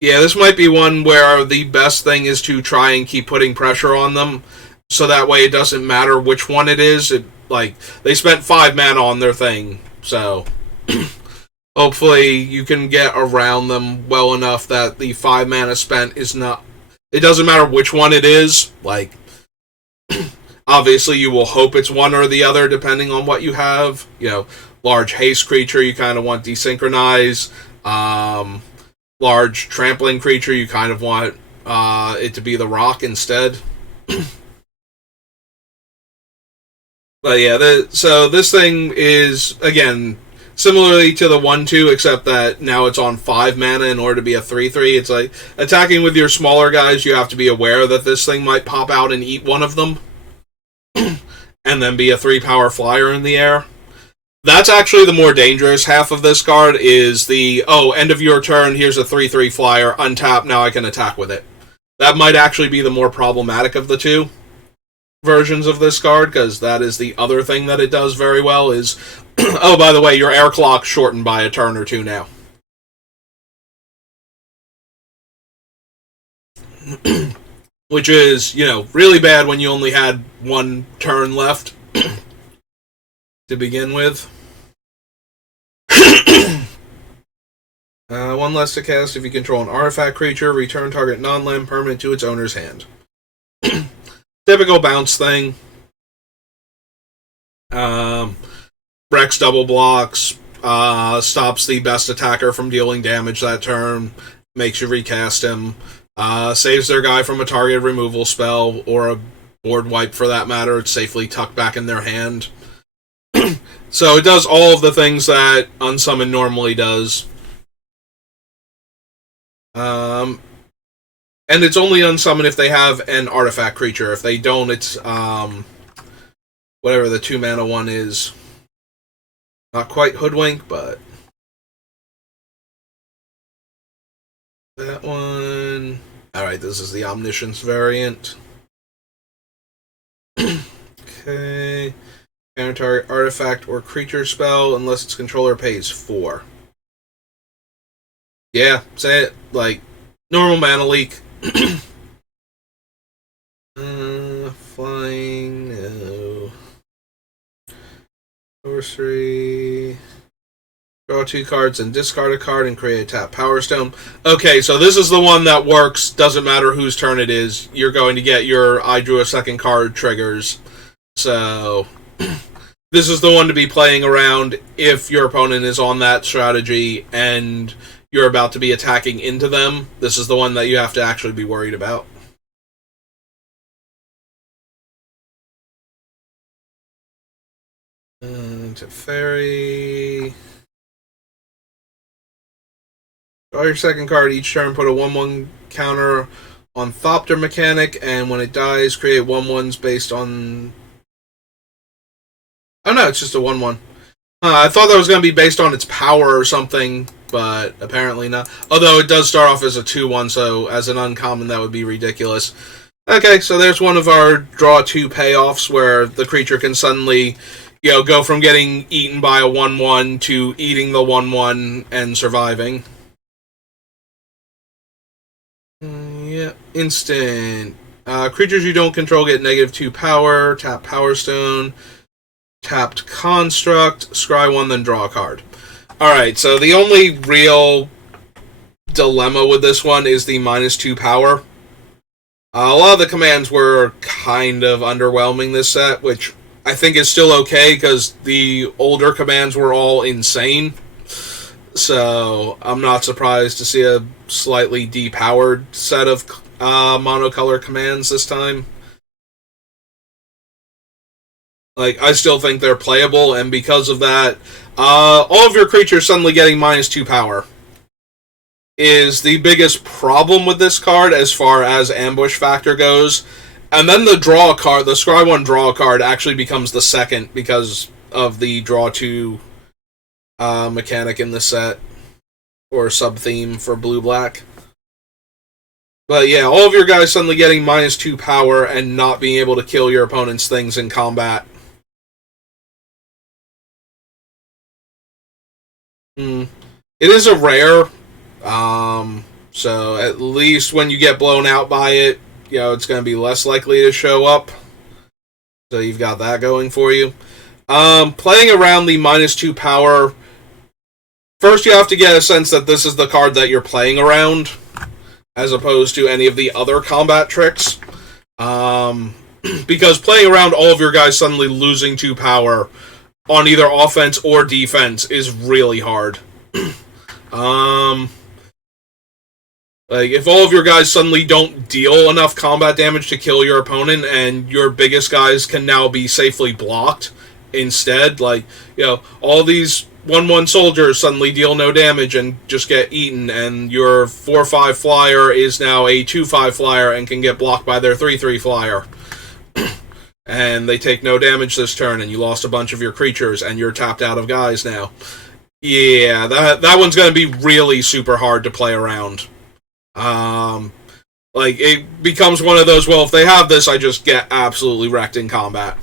Yeah, this might be one where the best thing is to try and keep putting pressure on them, so that way it doesn't matter which one it is. Like, they spent 5 mana on their thing, so hopefully you can get around them well enough that the 5 mana spent is not... It doesn't matter which one it is. Like, obviously you will hope it's one or the other depending on what you have. You know, large haste creature you kind of want desynchronize. Large trampling creature you kind of want it to be the rock instead. But yeah, so this thing is, again, similarly to the 1-2, except that now it's on 5 mana in order to be a 3-3. It's like, attacking with your smaller guys, you have to be aware that this thing might pop out and eat one of them. And then be a 3-power flyer in the air. That's actually the more dangerous half of this card, is the, end of your turn, here's a 3-3 flyer, untap, now I can attack with it. That might actually be the more problematic of the two versions of this card, because that is the other thing that it does very well, is, oh, by the way, your air clock's shortened by a turn or two now. Which is, really bad when you only had 1 turn left to begin with. 1 less to cast if you control an artifact creature. Return target non-land permanent to its owner's hand. Typical bounce thing. Rex double blocks. Stops the best attacker from dealing damage that turn. Makes you recast him. Saves their guy from a targeted removal spell, or a board wipe for that matter. It's safely tucked back in their hand. So it does all of the things that Unsummon normally does. And it's only Unsummon if they have an artifact creature. If they don't, it's whatever the 2 mana one is. Not quite Hoodwink, but that one. Alright, this is the Omniscience variant. Okay. Counter target artifact or creature spell unless its controller pays 4. Yeah, say it. Like, normal mana leak. Flying, no. Sorcery. Draw 2 cards and discard a card and create a tap Power Stone. Okay, so this is the one that works. Doesn't matter whose turn it is. You're going to get your I drew a second card triggers. So this is the one to be playing around if your opponent is on that strategy and you're about to be attacking into them. This is the one that you have to actually be worried about. Teferi. Draw your second card each turn, put a 1-1 counter on Thopter mechanic, and when it dies, create 1-1s based on... Oh no, it's just a 1-1. I thought that was going to be based on its power or something, but apparently not. Although it does start off as a 2-1, so as an uncommon, that would be ridiculous. Okay, so there's one of our draw 2 payoffs where the creature can suddenly, go from getting eaten by a 1-1 to eating the 1-1 and surviving. Yeah, instant. Creatures you don't control get -2 power, tap Power Stone, tapped Construct, scry 1, then draw a card. Alright, so the only real dilemma with this one is the -2 power. A lot of the commands were kind of underwhelming this set, which I think is still okay, because the older commands were all insane. So I'm not surprised to see a slightly depowered set of monocolor commands this time. Like, I still think they're playable, and because of that, all of your creatures suddenly getting -2 power is the biggest problem with this card as far as ambush factor goes. And then the draw card, the Scry 1 draw card, actually becomes the second because of the draw 2 mechanic in the set. or sub-theme for blue-black. But yeah, all of your guys suddenly getting -2 power and not being able to kill your opponent's things in combat. It is a rare, so at least when you get blown out by it, it's going to be less likely to show up. So you've got that going for you. Playing around the -2 power, first you have to get a sense that this is the card that you're playing around, as opposed to any of the other combat tricks. Because playing around all of your guys suddenly losing 2 power on either offense or defense is really hard. Like, if all of your guys suddenly don't deal enough combat damage to kill your opponent, and your biggest guys can now be safely blocked instead, like, all these 1/1 soldiers suddenly deal no damage and just get eaten, and your 4/5 flyer is now a 2/5 flyer and can get blocked by their 3/3 flyer. And they take no damage this turn, and you lost a bunch of your creatures, and you're tapped out of guys now. Yeah, that one's going to be really super hard to play around. Like, it becomes one of those, well, if they have this, I just get absolutely wrecked in combat.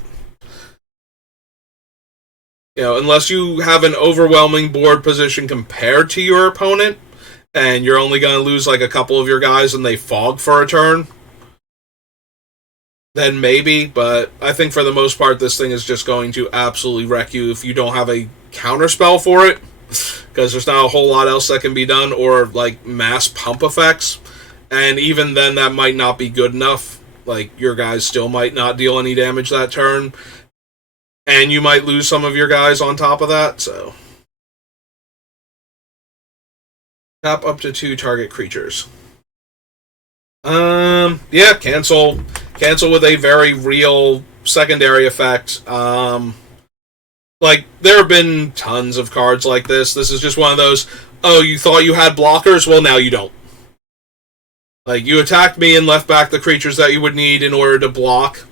Unless you have an overwhelming board position compared to your opponent, and you're only going to lose like a couple of your guys and they fog for a turn, then maybe, but I think for the most part this thing is just going to absolutely wreck you if you don't have a counterspell for it, because there's not a whole lot else that can be done, or like mass pump effects, and even then that might not be good enough. Like, your guys still might not deal any damage that turn, and you might lose some of your guys on top of that, so. Tap up to 2 target creatures. Yeah, cancel with a very real secondary effect. Like, there have been tons of cards like this. This is just one of those, oh, you thought you had blockers? Well, now you don't. Like, you attacked me and left back the creatures that you would need in order to block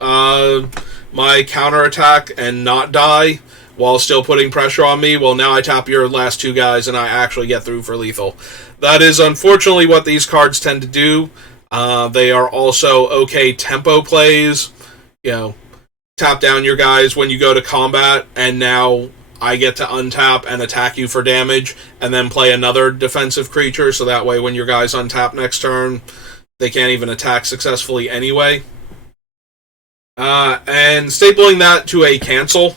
my counterattack and not die while still putting pressure on me. Well, now I tap your last 2 guys and I actually get through for lethal. That is unfortunately what these cards tend to do. They are also okay tempo plays. Tap down your guys when you go to combat, and now I get to untap and attack you for damage, and then play another defensive creature, so that way when your guys untap next turn, they can't even attack successfully anyway. And stapling that to a cancel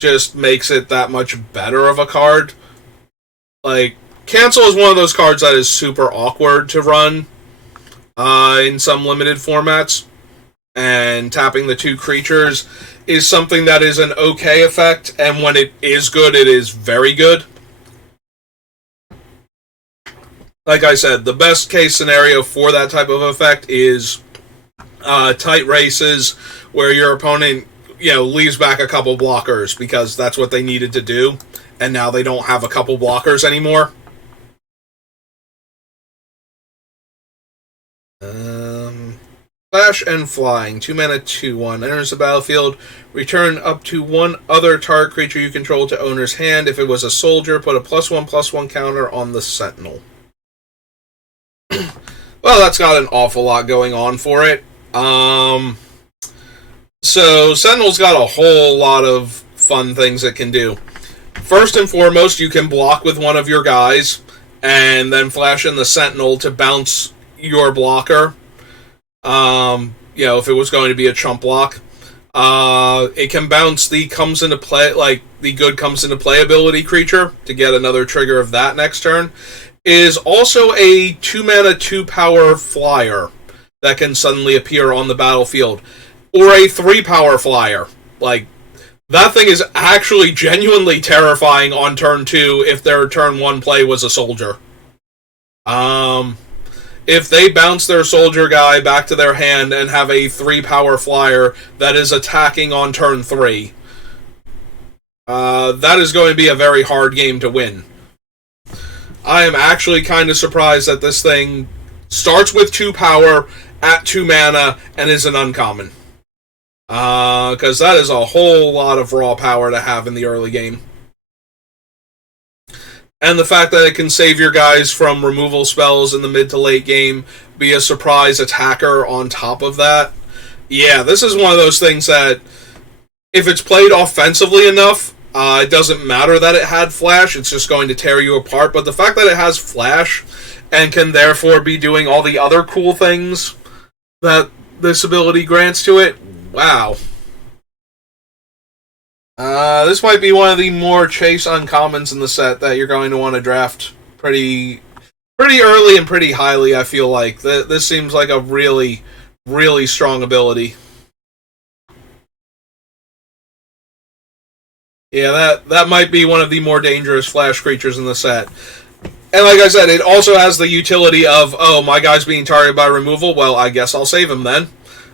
just makes it that much better of a card. Like, cancel is one of those cards that is super awkward to run in some limited formats, and tapping the 2 creatures is something that is an okay effect, and when it is good, it is very good. Like I said, the best case scenario for that type of effect is tight races where your opponent, leaves back a couple blockers because that's what they needed to do, and now they don't have a couple blockers anymore. Flash and Flying, 2 mana, 2/1. Enters the battlefield. Return up to 1 other target creature you control to owner's hand. If it was a soldier, put a +1/+1 counter on the Sentinel. Well, that's got an awful lot going on for it. So Sentinel's got a whole lot of fun things it can do. First and foremost, you can block with one of your guys, and then flash in the Sentinel to bounce your blocker. If it was going to be a chump block, it can bounce the comes into play, like the good comes into play ability creature to get another trigger of that next turn. It is also a 2 mana, 2 power flyer that can suddenly appear on the battlefield, or a 3 power flyer. Like, that thing is actually genuinely terrifying on turn 2 if their turn 1 play was a soldier. If they bounce their soldier guy back to their hand and have a 3 power flyer that is attacking on turn 3, that is going to be a very hard game to win. I am actually kind of surprised that this thing starts with 2 power at 2 mana and is an uncommon. Because that is a whole lot of raw power to have in the early game. And the fact that it can save your guys from removal spells in the mid to late game, be a surprise attacker on top of that. Yeah, this is one of those things that, if it's played offensively enough, it doesn't matter that it had flash, it's just going to tear you apart. But the fact that it has flash, and can therefore be doing all the other cool things that this ability grants to it, wow. This might be one of the more chase uncommons in the set that you're going to want to draft pretty early and pretty highly, I feel like. This seems like a really, really strong ability. Yeah, that might be one of the more dangerous flash creatures in the set. And like I said, it also has the utility of, oh, my guy's being targeted by removal, well, I guess I'll save him then.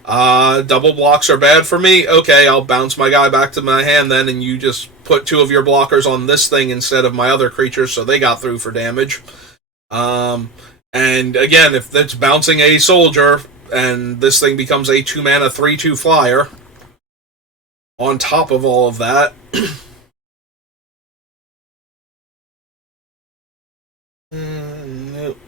Double blocks are bad for me. Okay, I'll bounce my guy back to my hand then, and you just put two of your blockers on this thing instead of my other creatures, so they got through for damage. And again, if it's bouncing a soldier, and this thing becomes a 2-mana 3/2 flyer, on top of all of that... nope.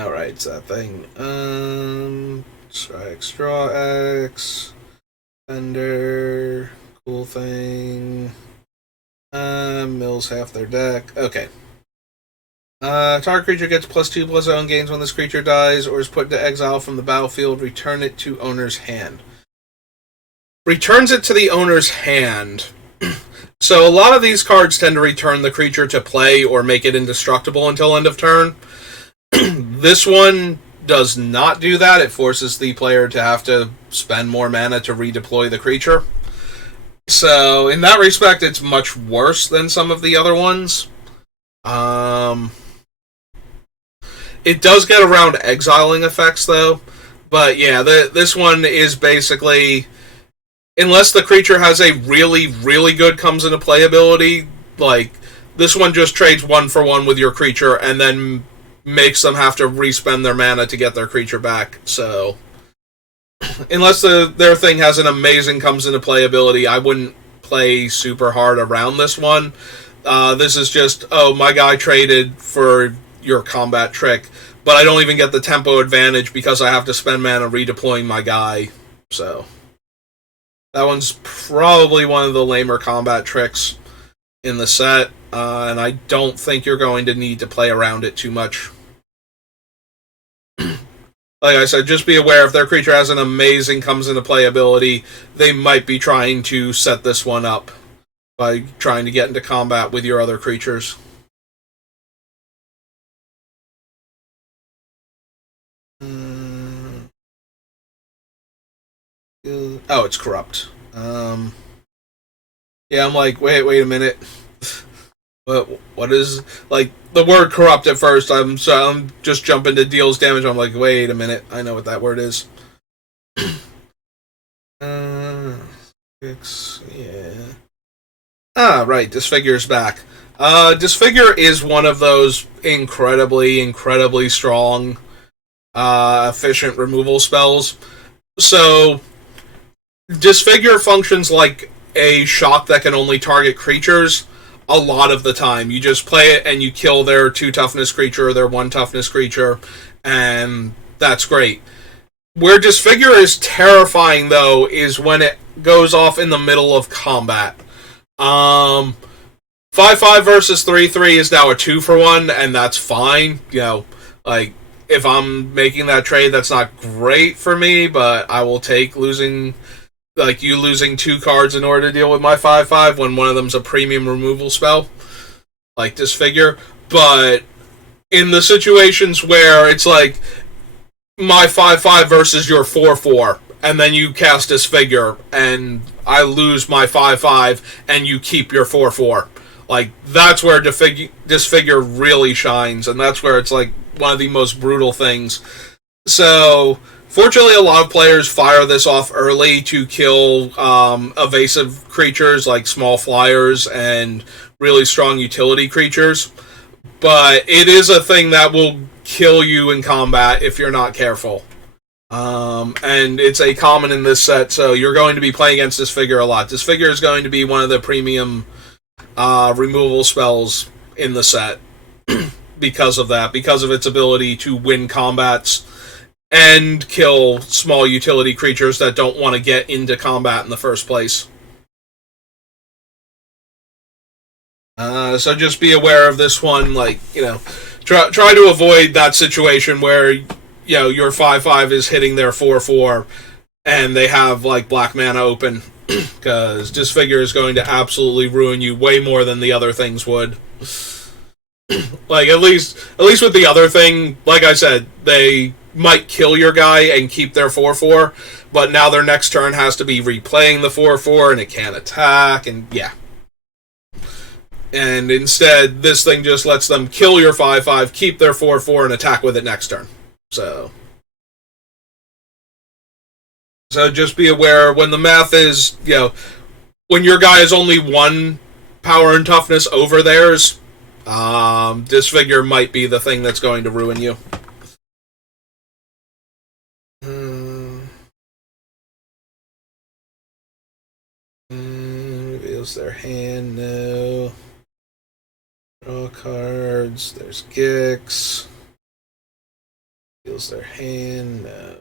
Alright, it's that thing. Strike, Straw X, Fender, cool thing. Mills half their deck. Okay. Target creature gets +2/+0 and gains when this creature dies or is put into exile from the battlefield. Return it to owner's hand. Returns it to the owner's hand. So a lot of these cards tend to return the creature to play or make it indestructible until end of turn. This one does not do that. It forces the player to have to spend more mana to redeploy the creature. So in that respect, it's much worse than some of the other ones. It does get around exiling effects, though. But yeah, this one is basically... Unless the creature has a really, really good comes into play ability, like, this one just trades 1-for-1 with your creature and then makes them have to respend their mana to get their creature back. So, unless their thing has an amazing comes into play ability, I wouldn't play super hard around this one. This is just, oh, my guy traded for your combat trick, but I don't even get the tempo advantage because I have to spend mana redeploying my guy. So, that one's probably one of the lamer combat tricks in the set, and I don't think you're going to need to play around it too much. Like I said, just be aware if their creature has an amazing comes into play ability, they might be trying to set this one up by trying to get into combat with your other creatures. Oh, it's corrupt. Yeah, I'm like, wait a minute. What is, like, the word corrupt at first, I'm just jumping to deals damage, I'm like, wait a minute, I know what that word is. Yeah. Ah, right, Disfigure's back. Disfigure is one of those incredibly, incredibly strong, efficient removal spells. So, Disfigure functions like a shock that can only target creatures a lot of the time. You just play it and you kill their 2 toughness creature or their 1 toughness creature, and that's great. Where Disfigure is terrifying, though, is when it goes off in the middle of combat. 5/5 versus 3/3 is now a 2-for-1, and that's fine. You know, like, if I'm making that trade, that's not great for me, but I will take losing... Like, you losing 2 cards in order to deal with my 5/5 when one of them's a premium removal spell, like Disfigure. But in the situations where it's like, my 5/5 versus your 4/4, and then you cast Disfigure, and I lose my 5/5, and you keep your 4/4. Like, that's where Disfigure really shines, and that's where it's, like, one of the most brutal things. So... Fortunately, a lot of players fire this off early to kill evasive creatures like small flyers and really strong utility creatures. But it is a thing that will kill you in combat if you're not careful. And it's a common in this set, so you're going to be playing against this figure a lot. This figure is going to be one of the premium removal spells in the set because of that, because of its ability to win combats and kill small utility creatures that don't want to get into combat in the first place. So just be aware of this one, like, try to avoid that situation where, your 5/5 is hitting their 4/4 and they have, like, black mana open, because this figure is going to absolutely ruin you way more than the other things would. Like, at least with the other thing, like I said, they might kill your guy and keep their 4/4, but now their next turn has to be replaying the 4/4 and it can't attack, and yeah. And instead, this thing just lets them kill your 5/5, keep their 4/4, and attack with it next turn. So just be aware when the math is, when your guy is only one power and toughness over theirs, this figure might be the thing that's going to ruin you. Reveals their hand, no. Draw cards, there's Gix. Reveals their hand, no.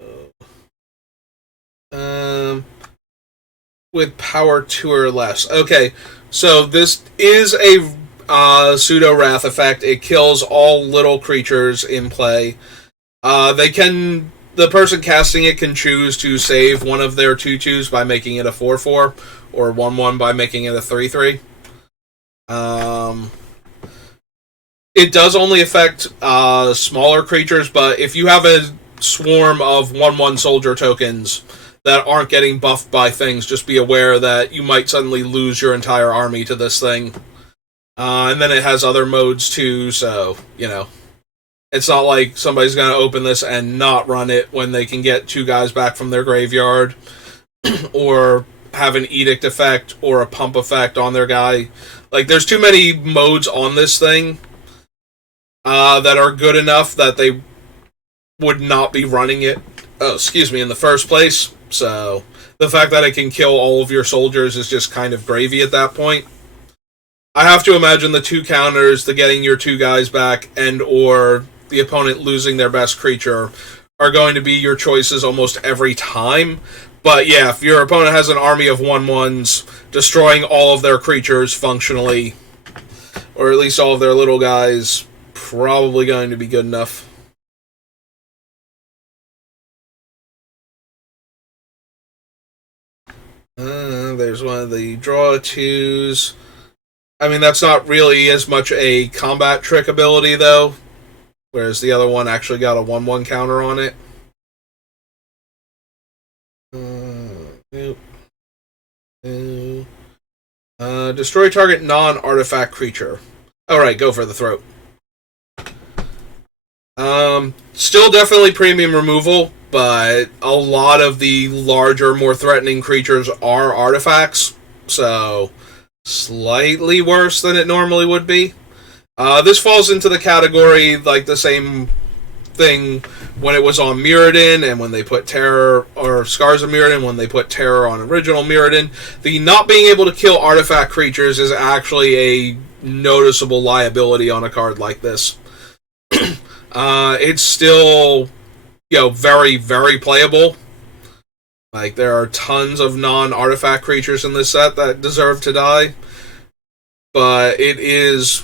With power 2 or less. Okay, so this is a pseudo wrath effect. It kills all little creatures in play. The person casting it can choose to save one of their 2/2s by making it a 4/4, or 1/1 by making it a 3/3. It does only affect smaller creatures, but if you have a swarm of 1/1 soldier tokens that aren't getting buffed by things, just be aware that you might suddenly lose your entire army to this thing. And then it has other modes too, so, it's not like somebody's going to open this and not run it when they can get 2 guys back from their graveyard, or have an edict effect or a pump effect on their guy. Like, there's too many modes on this thing that are good enough that they would not be running it, in the first place. So the fact that it can kill all of your soldiers is just kind of gravy at that point. I have to imagine the 2 counters, the getting your 2 guys back, and or the opponent losing their best creature, are going to be your choices almost every time. But yeah, if your opponent has an army of 1/1s, destroying all of their creatures functionally, or at least all of their little guys, probably going to be good enough. There's one of the draw 2s. I mean, that's not really as much a combat trick ability, though, whereas the other one actually got a 1/1 counter on it. Destroy target non-artifact creature. Alright, go for the throat. Still definitely premium removal, but a lot of the larger, more threatening creatures are artifacts, so slightly worse than it normally would be. This falls into the category, like the same thing when it was on Mirrodin, and when they put Terror, or Scars of Mirrodin, when they put Terror on original Mirrodin. The not being able to kill artifact creatures is actually a noticeable liability on a card like this. It's still, very, very playable. Like, there are tons of non-artifact creatures in this set that deserve to die. But it is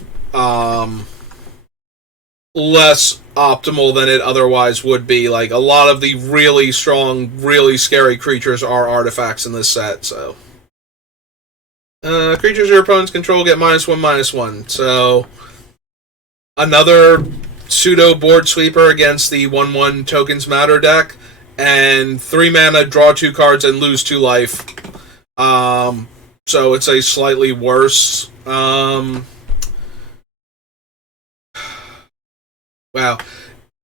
less optimal than it otherwise would be. Like, a lot of the really strong, really scary creatures are artifacts in this set, so. Creatures your opponents control get -1/-1. So, another pseudo board sweeper against the 1/1 Tokens Matter deck, and 3 mana, draw 2 cards, and lose 2 life. So it's a slightly worse. Wow.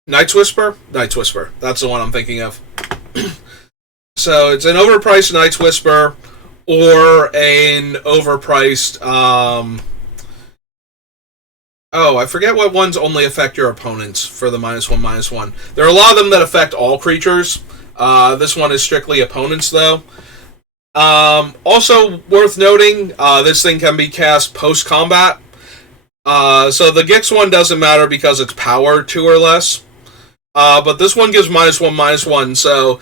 Night's Whisper? Night's Whisper. That's the one I'm thinking of. So it's an overpriced Night's Whisper, or an overpriced, I forget what ones only affect your opponents for the -1/-1. There are a lot of them that affect all creatures. This one is strictly opponents, though. Also worth noting, this thing can be cast post-combat. So the Gix one doesn't matter because it's power 2 or less. But this one gives -1/-1, so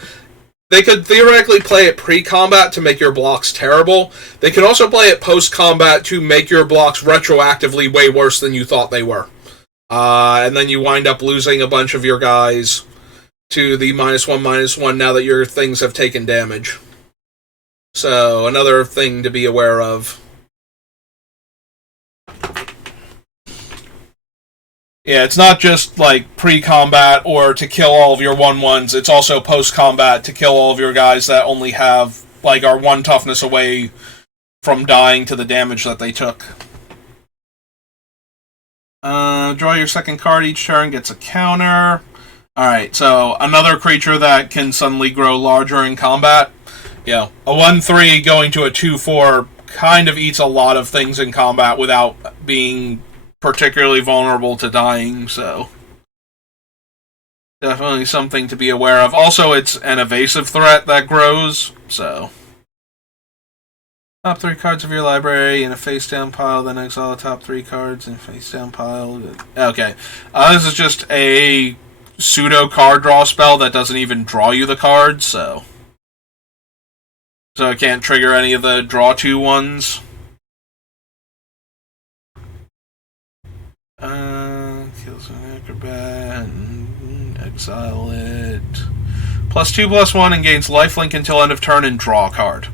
they could theoretically play it pre-combat to make your blocks terrible. They could also play it post-combat to make your blocks retroactively way worse than you thought they were. And then you wind up losing a bunch of your guys to the -1/-1 now that your things have taken damage. So, another thing to be aware of. Yeah, it's not just like pre-combat or to kill all of your 1/1s, it's also post-combat to kill all of your guys that only have, like, are 1 toughness away from dying to the damage that they took. Draw your second card each turn, gets a counter. Alright, so another creature that can suddenly grow larger in combat. Yeah, a 1/3 going to a 2/4 kind of eats a lot of things in combat without being particularly vulnerable to dying, so definitely something to be aware of. Also, it's an evasive threat that grows, so top 3 cards of your library in a face-down pile, then exile the top 3 cards in a face-down pile. Okay, this is just a pseudo card draw spell that doesn't even draw you the cards, so it can't trigger any of the draw 2 ones. Kills an acrobat and exile it. +2/+1 and gains lifelink until end of turn and draw a card.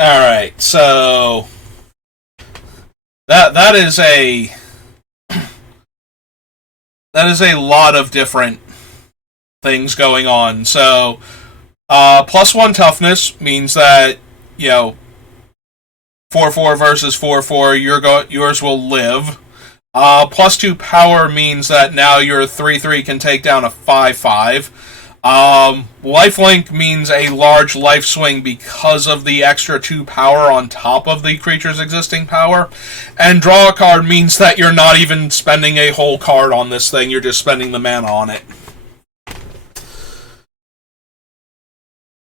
Alright, so that is a lot of different things going on. So +1 toughness means that, you know, 4/4 versus 4/4, yours will live. +2 power means that now your 3/3 can take down a 5/5. Lifelink means a large life swing because of the extra 2 power on top of the creature's existing power. And draw a card means that you're not even spending a whole card on this thing, you're just spending the mana on it.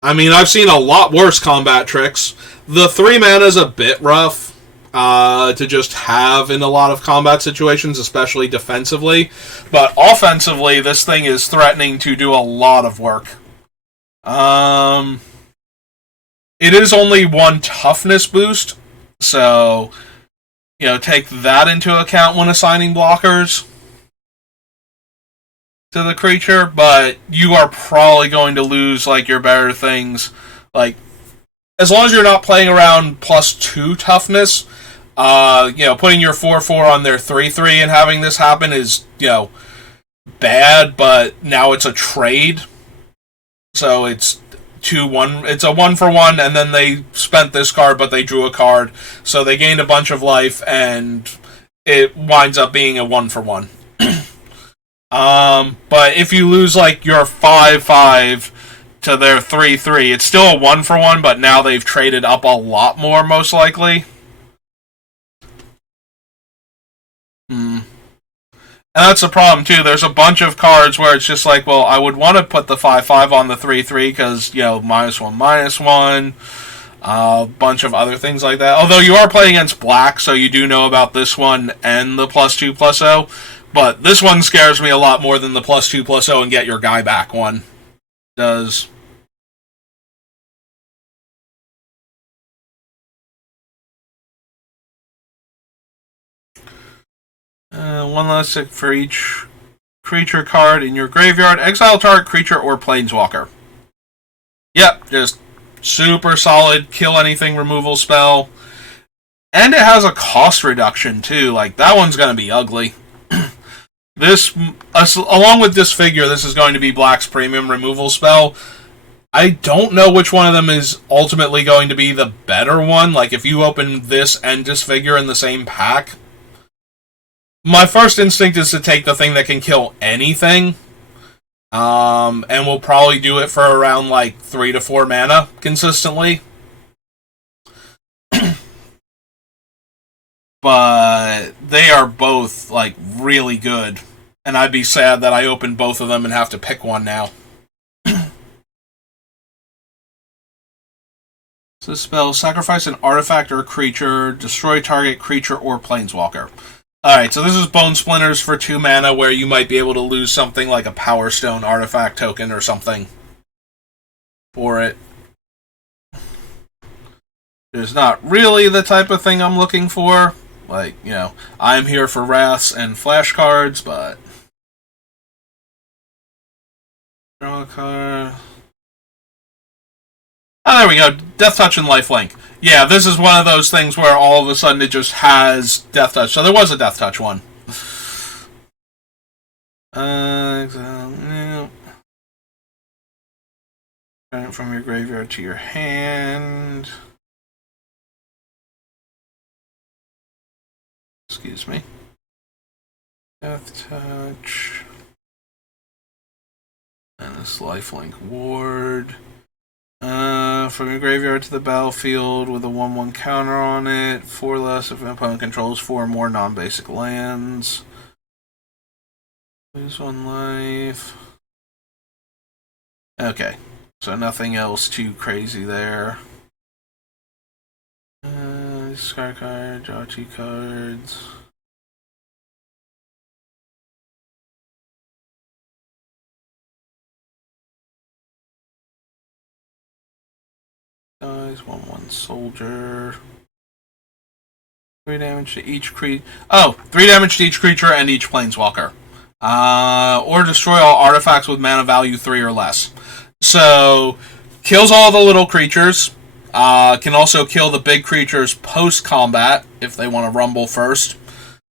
I mean, I've seen a lot worse combat tricks. The 3 mana is a bit rough to just have in a lot of combat situations, especially defensively. But offensively, this thing is threatening to do a lot of work. It is only 1 toughness boost, so, you know, take that into account when assigning blockers to the creature, but you are probably going to lose, like, your better things. Like, as long as you're not playing around +2 toughness, you know, putting your 4/4 on their 3/3 and having this happen is, you know, bad, but now it's a trade. So it's 2/1. It's a 1-for-1, and then they spent this card, but they drew a card. So they gained a bunch of life, and it winds up being a 1-for-1. But if you lose, like, your 5/5 to their 3/3, it's still a 1-for-1, but now they've traded up a lot more, most likely. And that's the problem, too. There's a bunch of cards where it's just like, well, I would want to put the 5/5 on the 3/3 because, you know, -1/-1, a bunch of other things like that. Although you are playing against black, so you do know about this one and the +2/+0. But this one scares me a lot more than the +2/+0 and get your guy back one does. One less tick for each creature card in your graveyard. Exile target creature or planeswalker. Yep, just super solid, kill anything removal spell. And it has a cost reduction, too. Like, that one's going to be ugly. This, along with Disfigure, this is going to be Black's premium removal spell. I don't know which one of them is ultimately going to be the better one. Like, if you open this and Disfigure in the same pack, my first instinct is to take the thing that can kill anything. And we'll probably do it for around, like, 3 to 4 mana consistently. But they are both, like, really good And I'd be sad that I opened both of them and have to pick one now. So this spell, sacrifice an artifact or a creature, destroy target creature or planeswalker. Alright, so this is Bone Splinters for 2 mana, where you might be able to lose something like a Power Stone artifact token or something for it. It's not really the type of thing I'm looking for. Like, you know, I'm here for Wraths and flashcards, but... Draw a card... Oh, there we go. Death Touch and Lifelink. Yeah, this is one of those things where all of a sudden it just has Death Touch. So there was a Death Touch one. From your graveyard to your hand. Excuse me. Death Touch. And this Lifelink Ward. From your graveyard to the battlefield with a 1/1 counter on it. 4 less if an opponent controls 4 more non-basic lands. Lose 1 life. Okay, so nothing else too crazy there. Discard card, draw 2 cards. Dies 1/1 soldier. 3 damage to each creature. Oh, 3 damage to each creature and each planeswalker. Or destroy all artifacts with mana value 3 or less. So, kills all the little creatures. Can also kill the big creatures post-combat if they want to rumble first.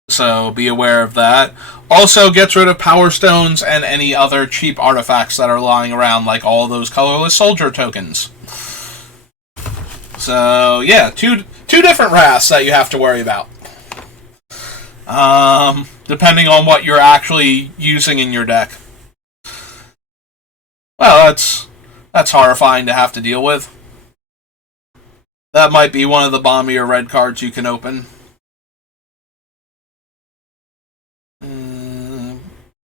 So, be aware of that. Also, gets rid of Power Stones and any other cheap artifacts that are lying around, like all those colorless soldier tokens. So, yeah, two different Wraths that you have to worry about. Depending on what you're actually using in your deck. Well, that's horrifying to have to deal with. That might be one of the bombier red cards you can open.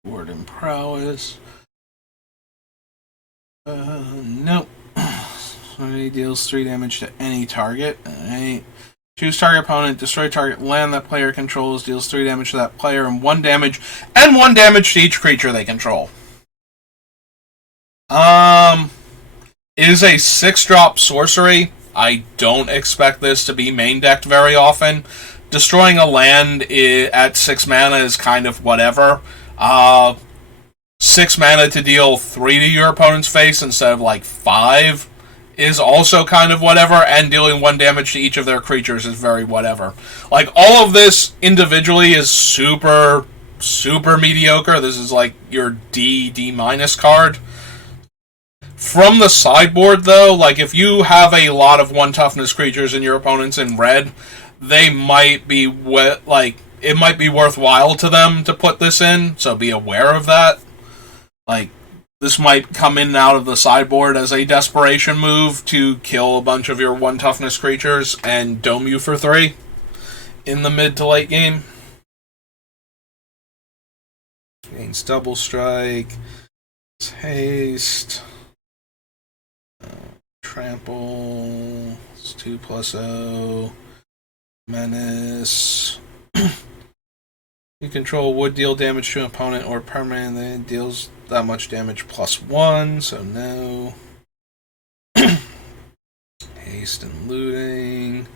Word and Prowess. Nope. He deals 3 damage to any target. Alright. Choose target opponent, destroy target land that player controls, deals 3 damage to that player, and 1 damage to each creature they control. It is a 6-drop sorcery. I don't expect this to be main decked very often. Destroying a land at 6 mana is kind of whatever. 6 mana to deal 3 to your opponent's face instead of like 5 is also kind of whatever, and dealing 1 damage to each of their creatures is very whatever. Like, all of this individually is super, super mediocre. This is like your D minus card. From the sideboard, though, like, if you have a lot of 1 toughness creatures and your opponent's in red, they might be, it might be worthwhile to them to put this in, so be aware of that. Like, this might come in and out of the sideboard as a desperation move to kill a bunch of your 1 toughness creatures and dome you for 3 in the mid to late game. Gains double strike, haste, trample, it's 2+0, menace. You control would deal damage to an opponent or permanent that deals that much damage +1, so no. Haste and looting.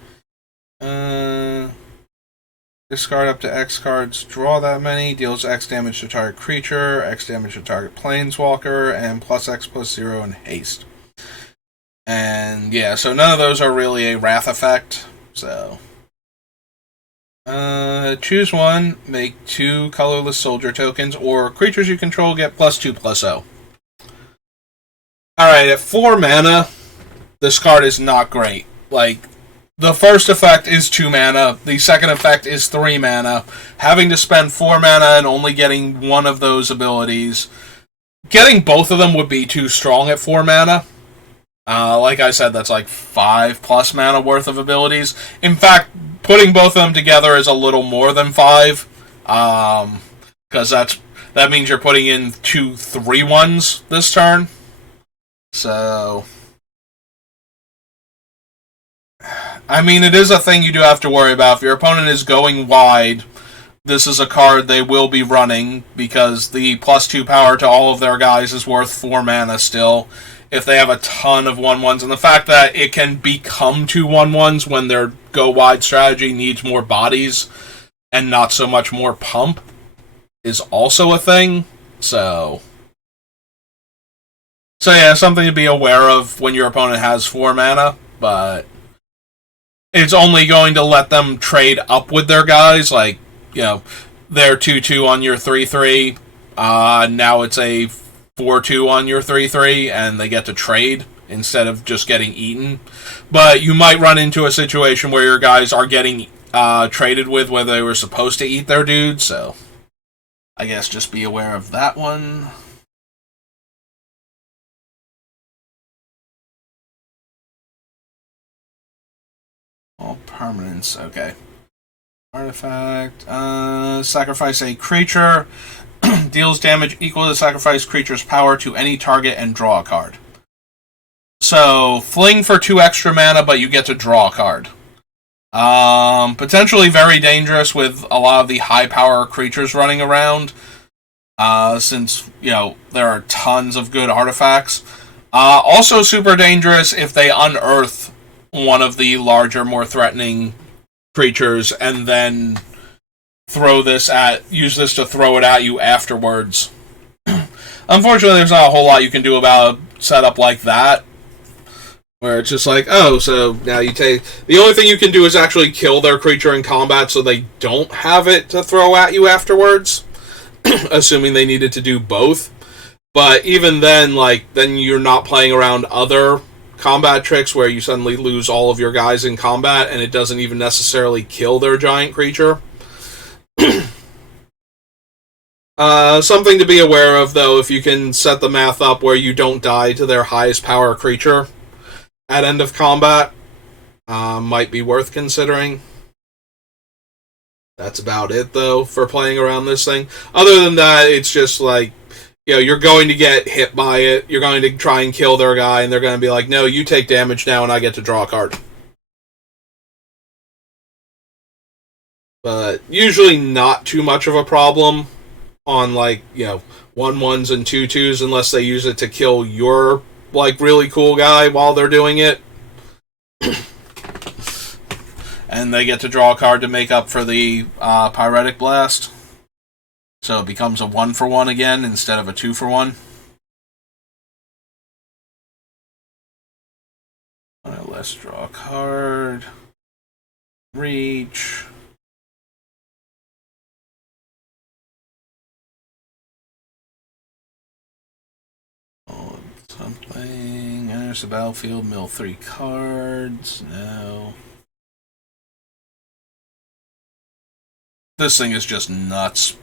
Discard up to X cards, draw that many, deals X damage to target creature, X damage to target planeswalker, and +X+0 in haste. And yeah, so none of those are really a Wrath effect, so... choose one, make 2 colorless soldier tokens, or creatures you control get +2/+0. Alright, at 4 mana, this card is not great. Like, the first effect is 2 mana, the second effect is 3 mana. Having to spend 4 mana and only getting one of those abilities, getting both of them would be too strong at 4 mana. Like I said, that's like 5+ mana worth of abilities. In fact, putting both of them together is a little more than 5, because that means you're putting in 2 3/1s this turn. So, I mean, it is a thing you do have to worry about. If your opponent is going wide, this is a card they will be running because the +2 power to all of their guys is worth 4 mana still. If they have a ton of 1/1s, and the fact that it can become 2 1/1s when their go wide strategy needs more bodies and not so much more pump is also a thing. So yeah, something to be aware of when your opponent has 4 mana, but it's only going to let them trade up with their guys, like, you know, they're 2/2 on your 3/3. Now it's a 4/2 on your 3/3, and they get to trade instead of just getting eaten. But you might run into a situation where your guys are getting traded with where they were supposed to eat their dude, so I guess just be aware of that one. All permanents, okay. Artifact, sacrifice a creature, deals damage equal to the sacrificed creature's power to any target and draw a card. So, fling for 2 extra mana, but you get to draw a card. Potentially very dangerous with a lot of the high power creatures running around, since, you know, there are tons of good artifacts. Also super dangerous if they unearth one of the larger, more threatening creatures and then use this to throw it at you afterwards. Unfortunately, there's not a whole lot you can do about a setup like that, where it's just like, oh, so now you take... The only thing you can do is actually kill their creature in combat so they don't have it to throw at you afterwards, assuming they needed to do both. But even then, like, then you're not playing around other combat tricks where you suddenly lose all of your guys in combat and it doesn't even necessarily kill their giant creature. Something to be aware of, though, if you can set the math up where you don't die to their highest power creature at end of combat, might be worth considering. That's about it, though, for playing around this thing. Other than that, it's just like, you know, you're going to get hit by it, you're going to try and kill their guy, and they're going to be like, no, you take damage now and I get to draw a card. But usually not too much of a problem on, like, you know, 1/1s and 2/2s unless they use it to kill your, like, really cool guy while they're doing it. And they get to draw a card to make up for the Pyretic Blast. So it becomes a 1-for-1 again instead of a 2-for-1. Let's draw a card. Reach. Oh, something. Enters the battlefield, mill 3 cards. No. This thing is just nuts.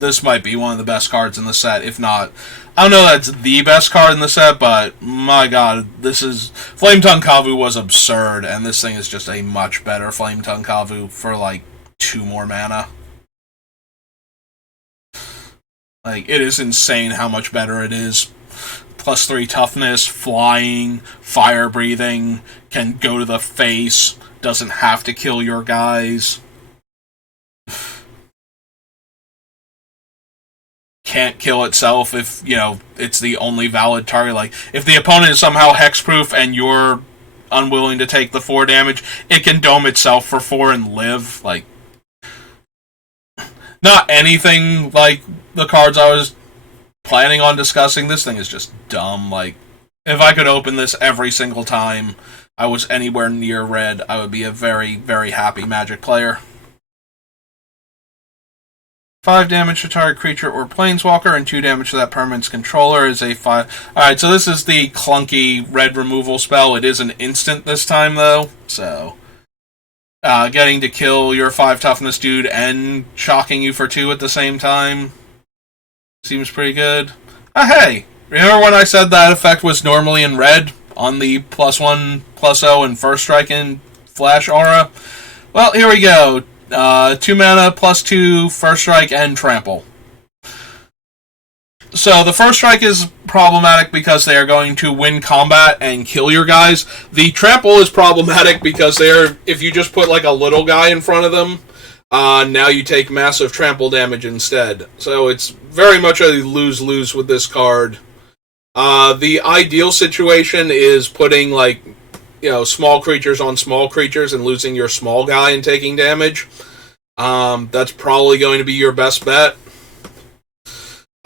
This might be one of the best cards in the set, if not... I don't know that's the best card in the set, but my god, this is... Flame Tongue Kavu was absurd, and this thing is just a much better Flame Tongue Kavu for, like, 2 more mana. Like, it is insane how much better it is. +3 toughness, flying, fire breathing, can go to the face, doesn't have to kill your guys. Can't kill itself if, you know, it's the only valid target. Like, if the opponent is somehow hexproof and you're unwilling to take the 4 damage, it can dome itself for 4 and live. Like, not anything like the cards I was planning on discussing. This thing is just dumb. Like, if I could open this every single time I was anywhere near red, I would be a very, very happy Magic player. 5 damage to target creature or planeswalker, and 2 damage to that permanent's controller is a 5. Alright, so this is the clunky red removal spell. It is an instant this time, though, so... getting to kill your 5 toughness dude and shocking you for 2 at the same time seems pretty good. Hey! Remember when I said that effect was normally in red on the +1/+0 and first strike in Flash Aura? Well, here we go. 2 mana, +2, first strike, and trample. So the first strike is problematic because they are going to win combat and kill your guys. The trample is problematic because if you just put like a little guy in front of them, now you take massive trample damage instead. So it's very much a lose-lose with this card. The ideal situation is putting small creatures on small creatures and losing your small guy and taking damage. That's probably going to be your best bet.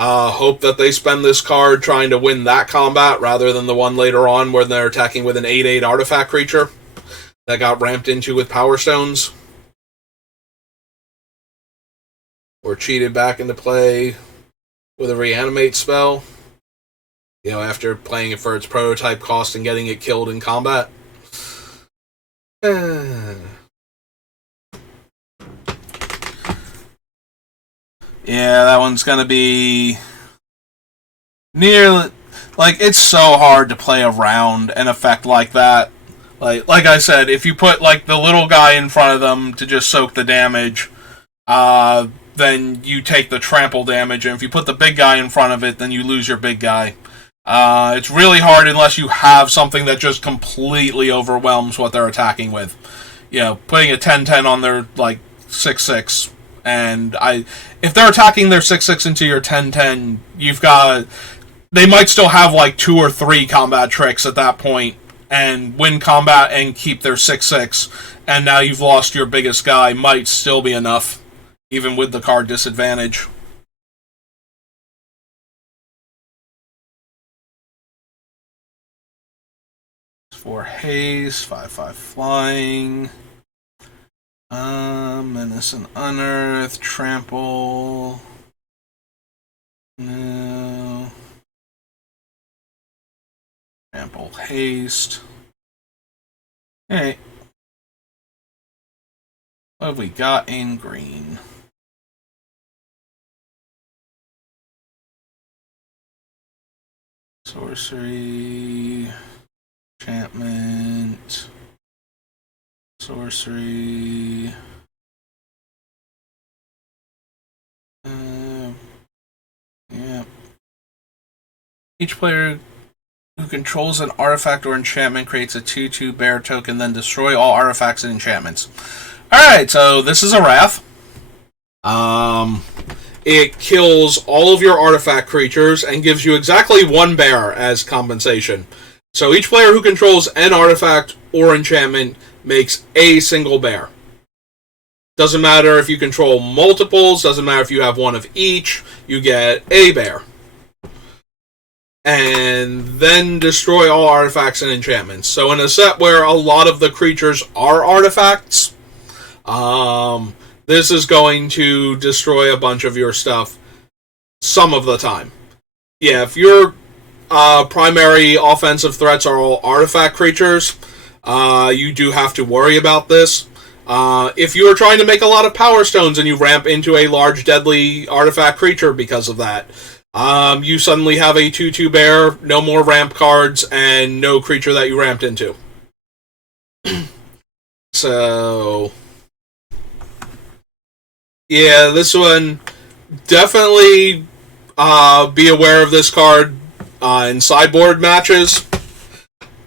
Hope that they spend this card trying to win that combat rather than the one later on where they're attacking with an 8/8 artifact creature that got ramped into with Power Stones. Or cheated back into play with a reanimate spell. After playing it for its prototype cost and getting it killed in combat. Yeah, that one's gonna be nearly it's so hard to play around an effect like that. Like I said, if you put the little guy in front of them to just soak the damage, then you take the trample damage, and if you put the big guy in front of it, then you lose your big guy. It's really hard unless you have something that just completely overwhelms what they're attacking with. Putting a 10/10 on their 6/6. And if they're attacking their 6/6 into your 10/10, they might still have 2 or 3 combat tricks at that point, and win combat and keep their 6/6. And now you've lost your biggest guy. Might still be enough, even with the card disadvantage. For haste, 5/5 flying. Menace and Unearth, Trample. No. Trample, Haste. Hey. What have we got in green? Sorcery. Enchantment. Sorcery. Yeah. Each player who controls an artifact or enchantment creates a 2/2 bear token, then destroy all artifacts and enchantments. Alright, so this is a Wrath. It kills all of your artifact creatures and gives you exactly 1 bear as compensation. So each player who controls an artifact or enchantment makes a single bear. Doesn't matter if you control multiples, doesn't matter if you have one of each, you get a bear. And then destroy all artifacts and enchantments. So in a set where a lot of the creatures are artifacts, this is going to destroy a bunch of your stuff some of the time. Yeah, if your primary offensive threats are all artifact creatures, you do have to worry about this. If you are trying to make a lot of Power Stones and you ramp into a large deadly artifact creature because of that, you suddenly have a 2/2 bear, no more ramp cards, and no creature that you ramped into. So, yeah, this one, definitely be aware of this card in sideboard matches.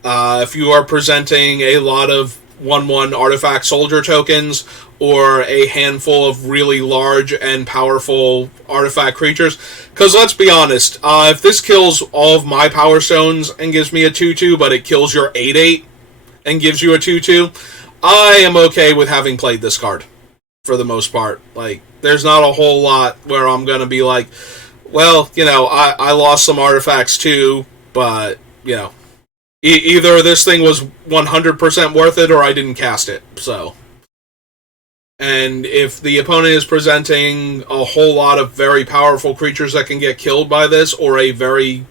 If you are presenting a lot of 1/1 artifact soldier tokens or a handful of really large and powerful artifact creatures, because let's be honest, if this kills all of my Power Stones and gives me a 2/2, but it kills your 8/8 and gives you a 2/2, I am okay with having played this card for the most part. There's not a whole lot where I'm gonna be like, well, I lost some artifacts too, but either this thing was 100% worth it or I didn't cast it. So, and if the opponent is presenting a whole lot of very powerful creatures that can get killed by this, or a very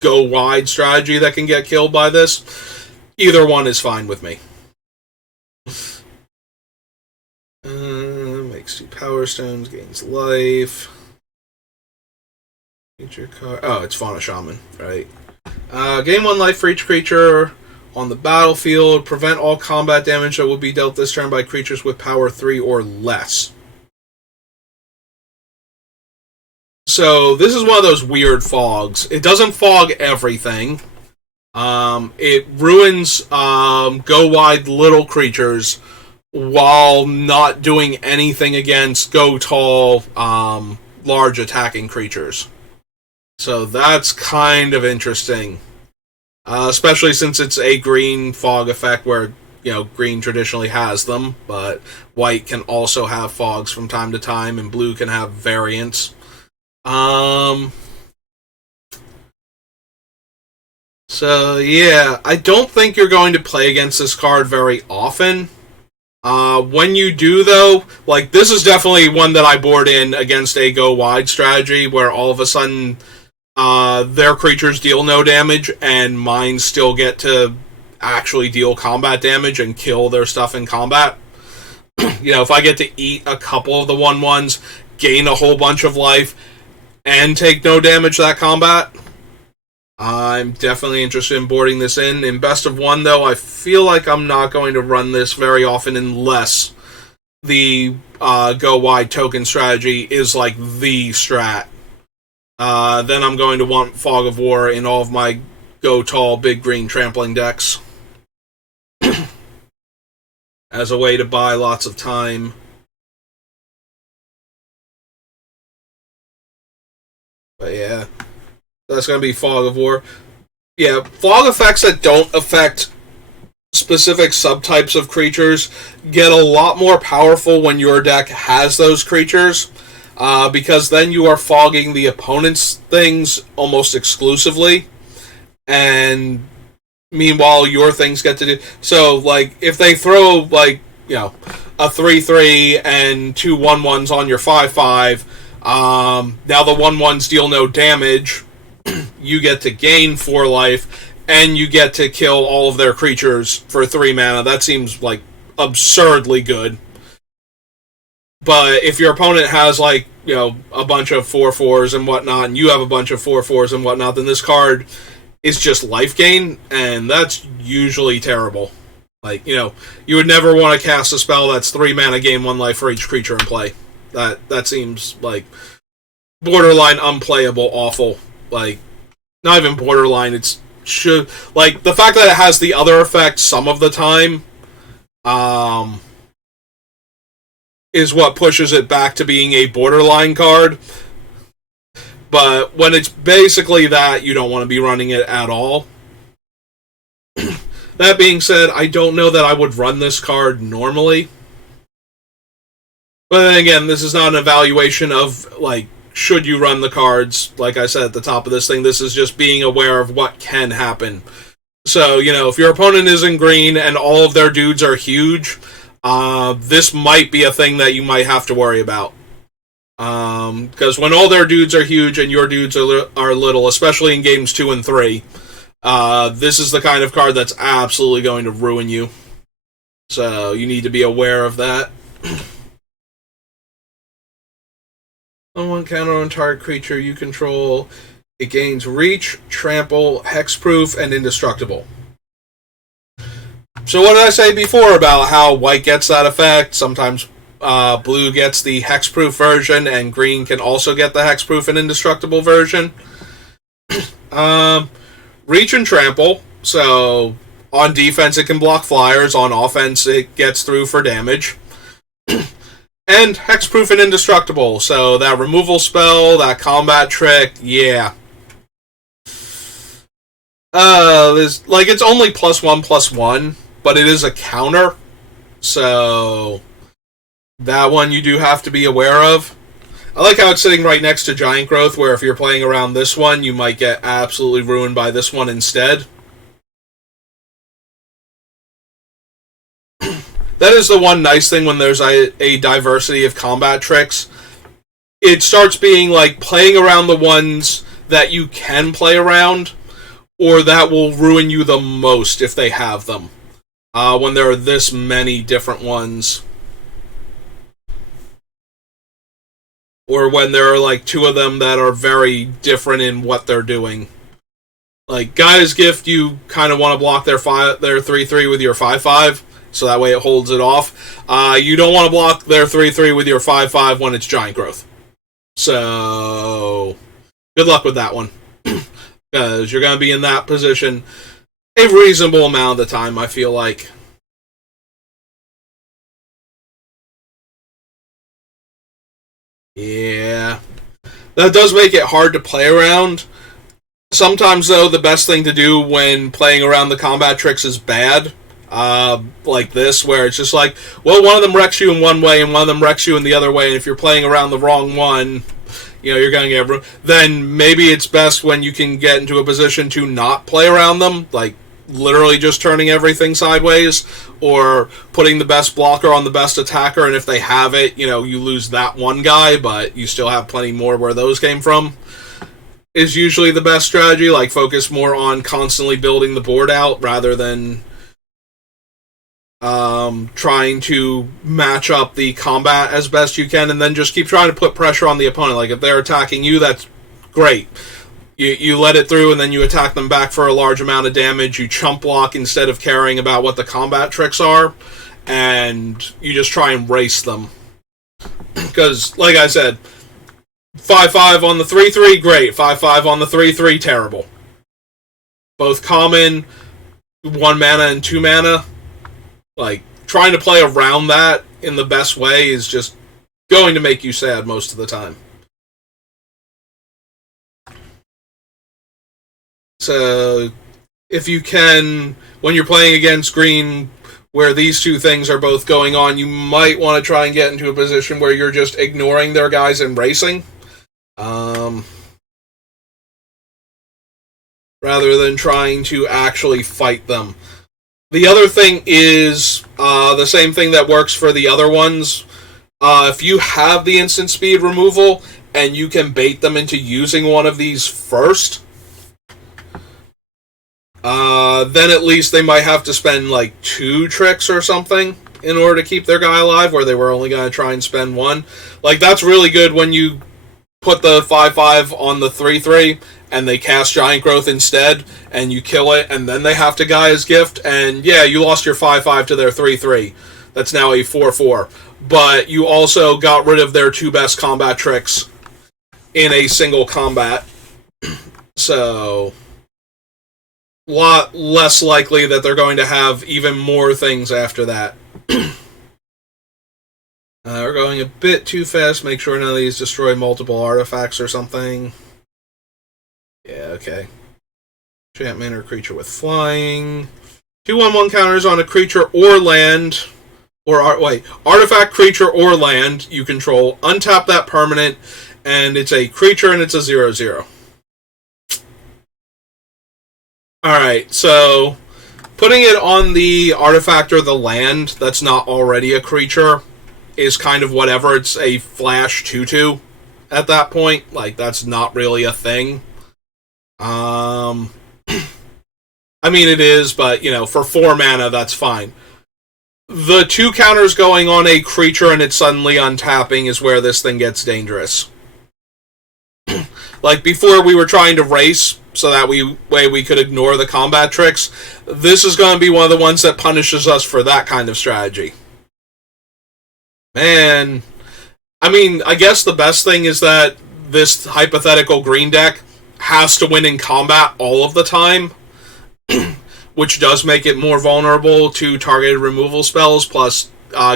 go wide strategy that can get killed by this, either one is fine with me. Makes 2 Power Stones, gains life. Feature card. Oh, it's Fauna Shaman, right? Gain 1 life for each creature on the battlefield. Prevent all combat damage that will be dealt this turn by creatures with power 3 or less. So this is one of those weird fogs. It doesn't fog everything. It ruins go wide little creatures while not doing anything against go tall large attacking creatures. So that's kind of interesting. Especially since it's a green fog effect where, green traditionally has them, but white can also have fogs from time to time, and blue can have variants. So, yeah, I don't think you're going to play against this card very often. When you do, though, this is definitely one that I board in against a go-wide strategy, where all of a sudden their creatures deal no damage, and mine still get to actually deal combat damage and kill their stuff in combat. If I get to eat a couple of the 1/1s, gain a whole bunch of life, and take no damage that combat, I'm definitely interested in boarding this in. In best of one, though, I feel like I'm not going to run this very often unless the go wide token strategy is the strat. Then I'm going to want Fog of War in all of my go tall big green trampling decks as a way to buy lots of time. But yeah, that's going to be Fog of War. Yeah, fog effects that don't affect specific subtypes of creatures get a lot more powerful when your deck has those creatures, because then you are fogging the opponent's things almost exclusively, and meanwhile your things get to do... So, if they throw, a 3/3 and 2 1/1s on your 5/5, now the 1/1s deal no damage, you get to gain 4 life, and you get to kill all of their creatures for 3 mana. That seems, absurdly good. But if your opponent has, a bunch of 4/4s and whatnot, and you have a bunch of 4/4s and whatnot, then this card is just life gain, and that's usually terrible. You would never want to cast a spell that's 3 mana, gain 1 life for each creature in play. That seems, borderline unplayable, awful. Not even borderline, the fact that it has the other effect some of the time, is what pushes it back to being a borderline card. But when it's basically that, you don't want to be running it at all. That being said, I don't know that I would run this card normally. But then again, this is not an evaluation of, should you run the cards. Like I said at the top of this thing, this is just being aware of what can happen. So, if your opponent is in green and all of their dudes are huge, this might be a thing that you might have to worry about. Because when all their dudes are huge and your dudes are little, especially in games 2 and 3, this is the kind of card that's absolutely going to ruin you. So, you need to be aware of that. On one counter on target creature you control, it gains reach, trample, hexproof, and indestructible. So what did I say before about how white gets that effect? Sometimes blue gets the hexproof version, and green can also get the hexproof and indestructible version. Reach and trample. So on defense it can block flyers, on offense it gets through for damage. And hexproof and indestructible, so that removal spell, that combat trick, yeah. It's only +1/+1, but it is a counter, so that one you do have to be aware of. I like how it's sitting right next to Giant Growth, where if you're playing around this one, you might get absolutely ruined by this one instead. That is the one nice thing when there's a diversity of combat tricks. It starts being playing around the ones that you can play around, or that will ruin you the most if they have them. When there are this many different ones. Or when there are 2 of them that are very different in what they're doing. Gaia's Gift, you kind of want to block their 3/3 with your 5/5. So that way it holds it off. You don't want to block their 3/3 with your 5/5 when it's Giant Growth. So Good luck with that one. Because you're going to be in that position a reasonable amount of the time, I feel like. Yeah. That does make it hard to play around. Sometimes, though, the best thing to do when playing around the combat tricks is bad. Like this, where it's just like, well, one of them wrecks you in one way and one of them wrecks you in the other way, and if you're playing around the wrong one, you're going to get... Then maybe it's best when you can get into a position to not play around them, like literally just turning everything sideways, or putting the best blocker on the best attacker, and if they have it, you lose that one guy, but you still have plenty more where those came from, is usually the best strategy. Like, focus more on constantly building the board out, rather than trying to match up the combat as best you can, and then just keep trying to put pressure on the opponent. Like, if they're attacking you, that's great. You let it through, and then you attack them back for a large amount of damage. You chump block instead of caring about what the combat tricks are, and you just try and race them. Because, like I said, 5-5 on the 3-3, great. 5-5 on the 3-3, terrible. Both common, 1 mana and 2 mana. Like, trying to play around that in the best way is just going to make you sad most of the time. So, if you can, when you're playing against green, where these two things are both going on, you might want to try and get into a position where you're just ignoring their guys and racing. Rather than trying to actually fight them. The other thing is the same thing that works for the other ones. If you have the instant speed removal and you can bait them into using one of these first, then at least they might have to spend like 2 tricks or something in order to keep their guy alive, where they were only going to try and spend 1. Like, that's really good when you put the 5-5 on the 3-3 and they cast Giant Growth instead, and you kill it, and then they have to Gaia's Gift, and yeah, you lost your 5-5 to their 3-3. That's now a 4-4. But you also got rid of their 2 best combat tricks in a single combat. So, a lot less likely that they're going to have even more things after that. We're going a bit too fast. Make sure none of these destroy multiple artifacts or something. Yeah, okay. Enchantment or creature with flying. 2/1/1 counters on a creature or land. Artifact, creature, or land you control. Untap that permanent, and it's a creature and it's a 0/0. Alright, so putting it on the artifact or the land that's not already a creature is kind of whatever. It's a flash 2/2 at that point. Like, that's not really a thing. I mean, it is, but, for 4 mana, that's fine. The 2 counters going on a creature and it's suddenly untapping is where this thing gets dangerous. Like, before we were trying to race so that way we could ignore the combat tricks, this is going to be one of the ones that punishes us for that kind of strategy. Man, I mean, I guess the best thing is that this hypothetical green deck has to win in combat all of the time, which does make it more vulnerable to targeted removal spells, plus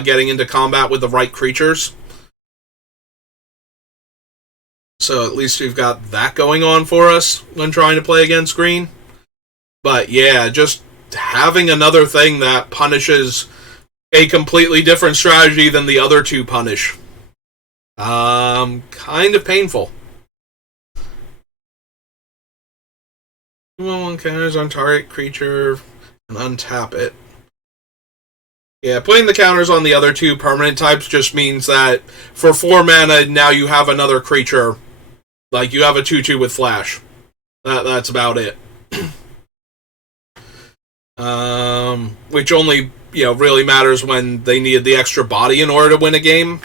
getting into combat with the right creatures. So at least we've got that going on for us when trying to play against green. But yeah, just having another thing that punishes a completely different strategy than the other 2 punish. Kind of painful. 2/1 counters on target creature and untap it. Yeah, putting the counters on the other 2 permanent types just means that for 4 mana, now you have another creature. Like, you have a 2/2 with flash. That's about it. Which only, really matters when they need the extra body in order to win a game.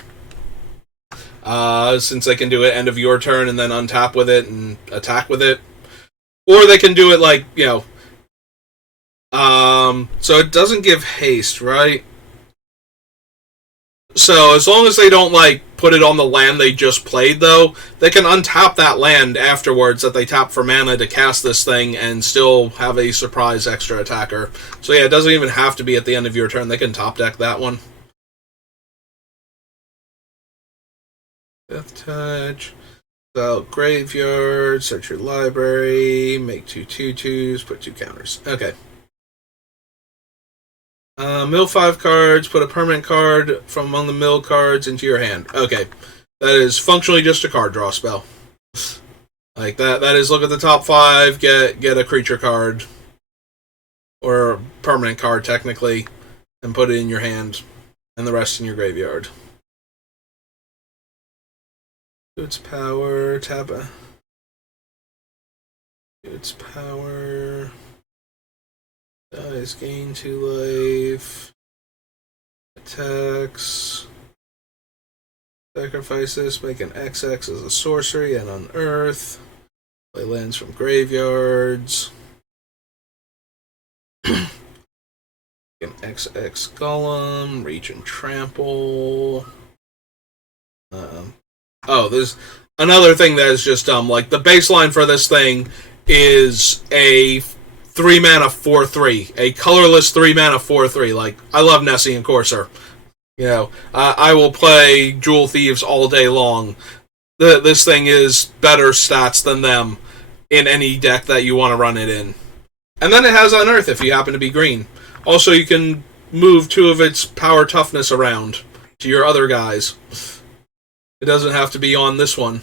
Since they can do it end of your turn and then untap with it and attack with it. Or they can do it like, so it doesn't give haste, right? So as long as they don't like put it on the land they just played, though, they can untap that land afterwards that they tap for mana to cast this thing and still have a surprise extra attacker. So yeah, it doesn't even have to be at the end of your turn. They can top deck that one. Death Touch. So graveyard, search your library, make 2/2/2s, put 2 counters. Okay. Mill 5 cards, put a permanent card from among the mill cards into your hand. Okay. That is functionally just a card draw spell. Like that is look at the top 5, get a creature card. Or a permanent card technically, and put it in your hand, and the rest in your graveyard. Its power, tap a its power. Dies, gain 2 life. Attacks. Sacrifices, make an XX as a sorcery and unearth. Play lands from graveyards. An XX Golem, reach and trample. There's another thing that is just dumb. Like, the baseline for this thing is a 3 mana 4/3, a colorless 3 mana 4/3. Like, I love Nessie and Courser. You know, I will play Jewel Thieves all day long. This thing is better stats than them in any deck that you want to run it in. And then it has Unearth if you happen to be green. Also, you can move 2 of its power toughness around to your other guys. It doesn't have to be on this one.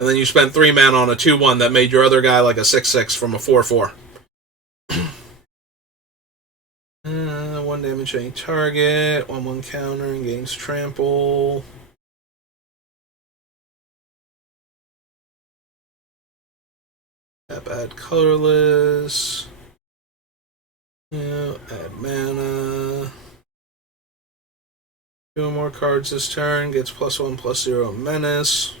And then you spent 3 mana on a 2/1 that made your other guy like a 6/6 from a 4/4. 1 damage to any target, 1/1 counter, and gains trample. Add colorless. Yeah, add mana. 2 more cards this turn, gets +1/+0 menace.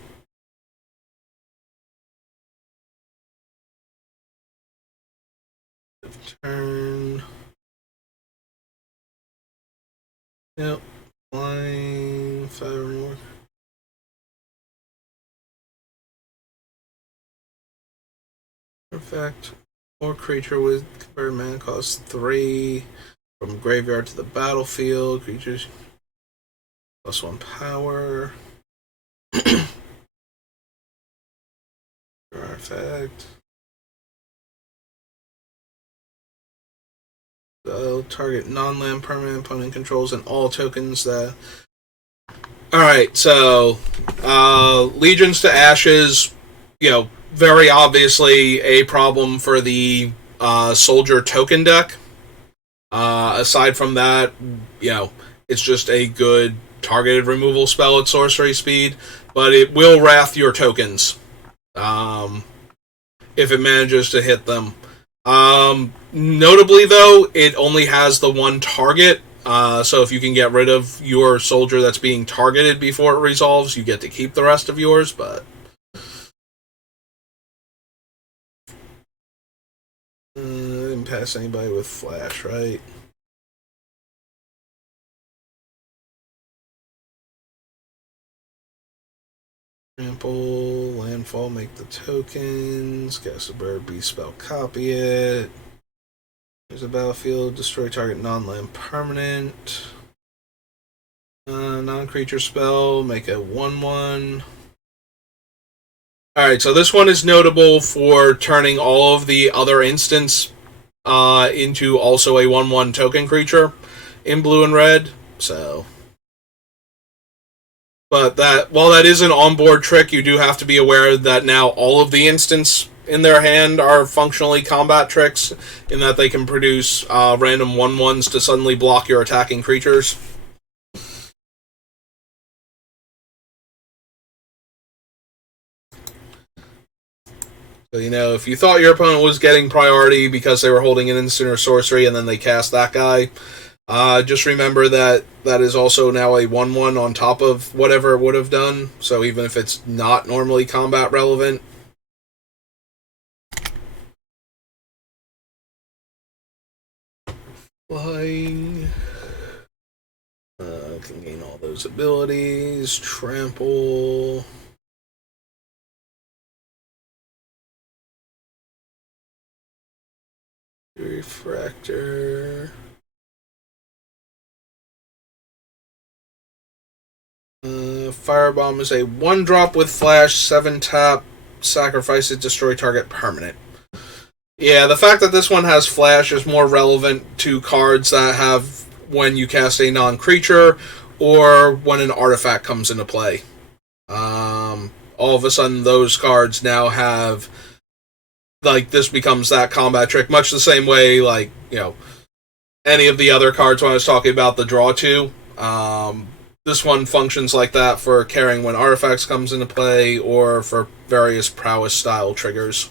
Turn. Yep. Flying 5 or more. Effect. More creature with convert mana cost 3 from graveyard to the battlefield. Creatures +1 power. Artifact. So target non-land permanent opponent controls and all tokens that. Alright, so Legions to Ashes, very obviously a problem for the soldier token deck. Aside from that, it's just a good targeted removal spell at sorcery speed, but it will wrath your tokens if it manages to hit them. Notably, though, it only has the one target, so if you can get rid of your soldier that's being targeted before it resolves, you get to keep the rest of yours, but didn't pass anybody with flash, right? Trample, landfall, make the tokens, cast a bird, beast spell, copy it. There's a battlefield, destroy target non-land permanent. Non-creature spell, make a 1/1. Alright, so this one is notable for turning all of the other instants into also a 1/1 token creature in blue and red, so. But while that is an onboard trick, you do have to be aware that now all of the instants in their hand are functionally combat tricks, in that they can produce random 1/1s to suddenly block your attacking creatures. So, if you thought your opponent was getting priority because they were holding an instant or sorcery and then they cast that guy, just remember that is also now a 1/1 on top of whatever it would have done. So even if it's not normally combat relevant. Flying. Can gain all all those abilities. Trample. Refractor. Firebomb is a 1-drop with flash, 7-tap, sacrifice it, destroy target permanent. Yeah, the fact that this one has flash is more relevant to cards that have when you cast a non-creature or when an artifact comes into play. All of a sudden, those cards now have, like, this becomes that combat trick, much the same way, like, you know, any of the other cards when I was talking about the draw two. This one functions like that for carrying when artifacts comes into play or for various prowess style triggers.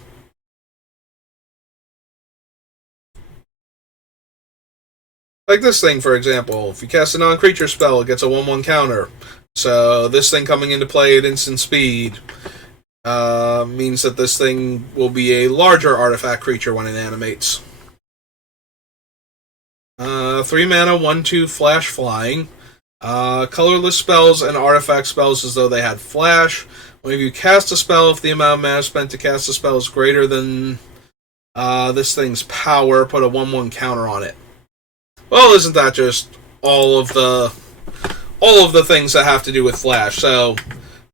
Like this thing, for example. If you cast a non-creature spell, it gets a 1/1 counter. So this thing coming into play at instant speed means that this thing will be a larger artifact creature when it animates. 3 mana, 1/2 flash flying. Colorless spells and artifact spells as though they had flash. Whenever you cast a spell, if the amount of mana spent to cast a spell is greater than this thing's power, put a 1/1 counter on it. Well, isn't that just all of the things that have to do with flash? So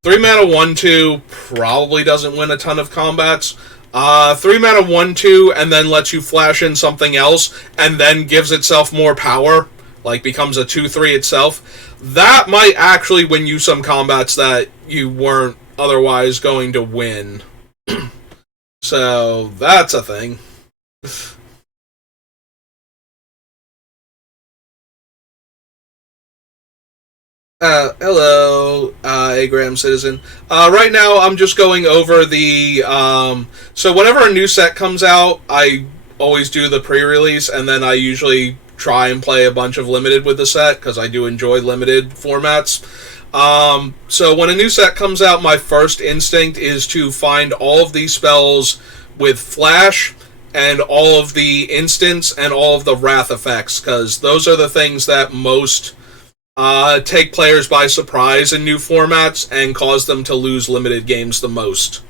3 mana 1/2 probably doesn't win a ton of combats. 3 mana 1/2 and then lets you flash in something else and then gives itself more power, like becomes a 2/3 itself. That might actually win you some combats that you weren't otherwise going to win. So that's a thing. Hello, Agram Citizen. Right now, I'm just going over the... so whenever a new set comes out, I always do the pre-release, and then I usually try and play a bunch of Limited with the set, because I do enjoy Limited formats. So when a new set comes out, my first instinct is to find all of these spells with Flash, and all of the instants, and all of the Wrath effects, because those are the things that most... take players by surprise in new formats and cause them to lose limited games the most.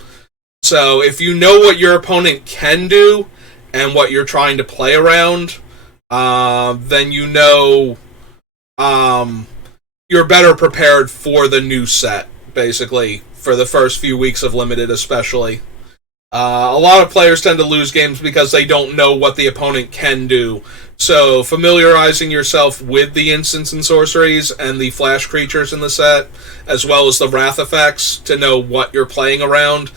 So if you know what your opponent can do and what you're trying to play around, then you know you're better prepared for the new set, basically, for the first few weeks of Limited especially. A lot of players tend to lose games because they don't know what the opponent can do. So familiarizing yourself with the instants and sorceries and the flash creatures in the set, as well as the wrath effects to know what you're playing around,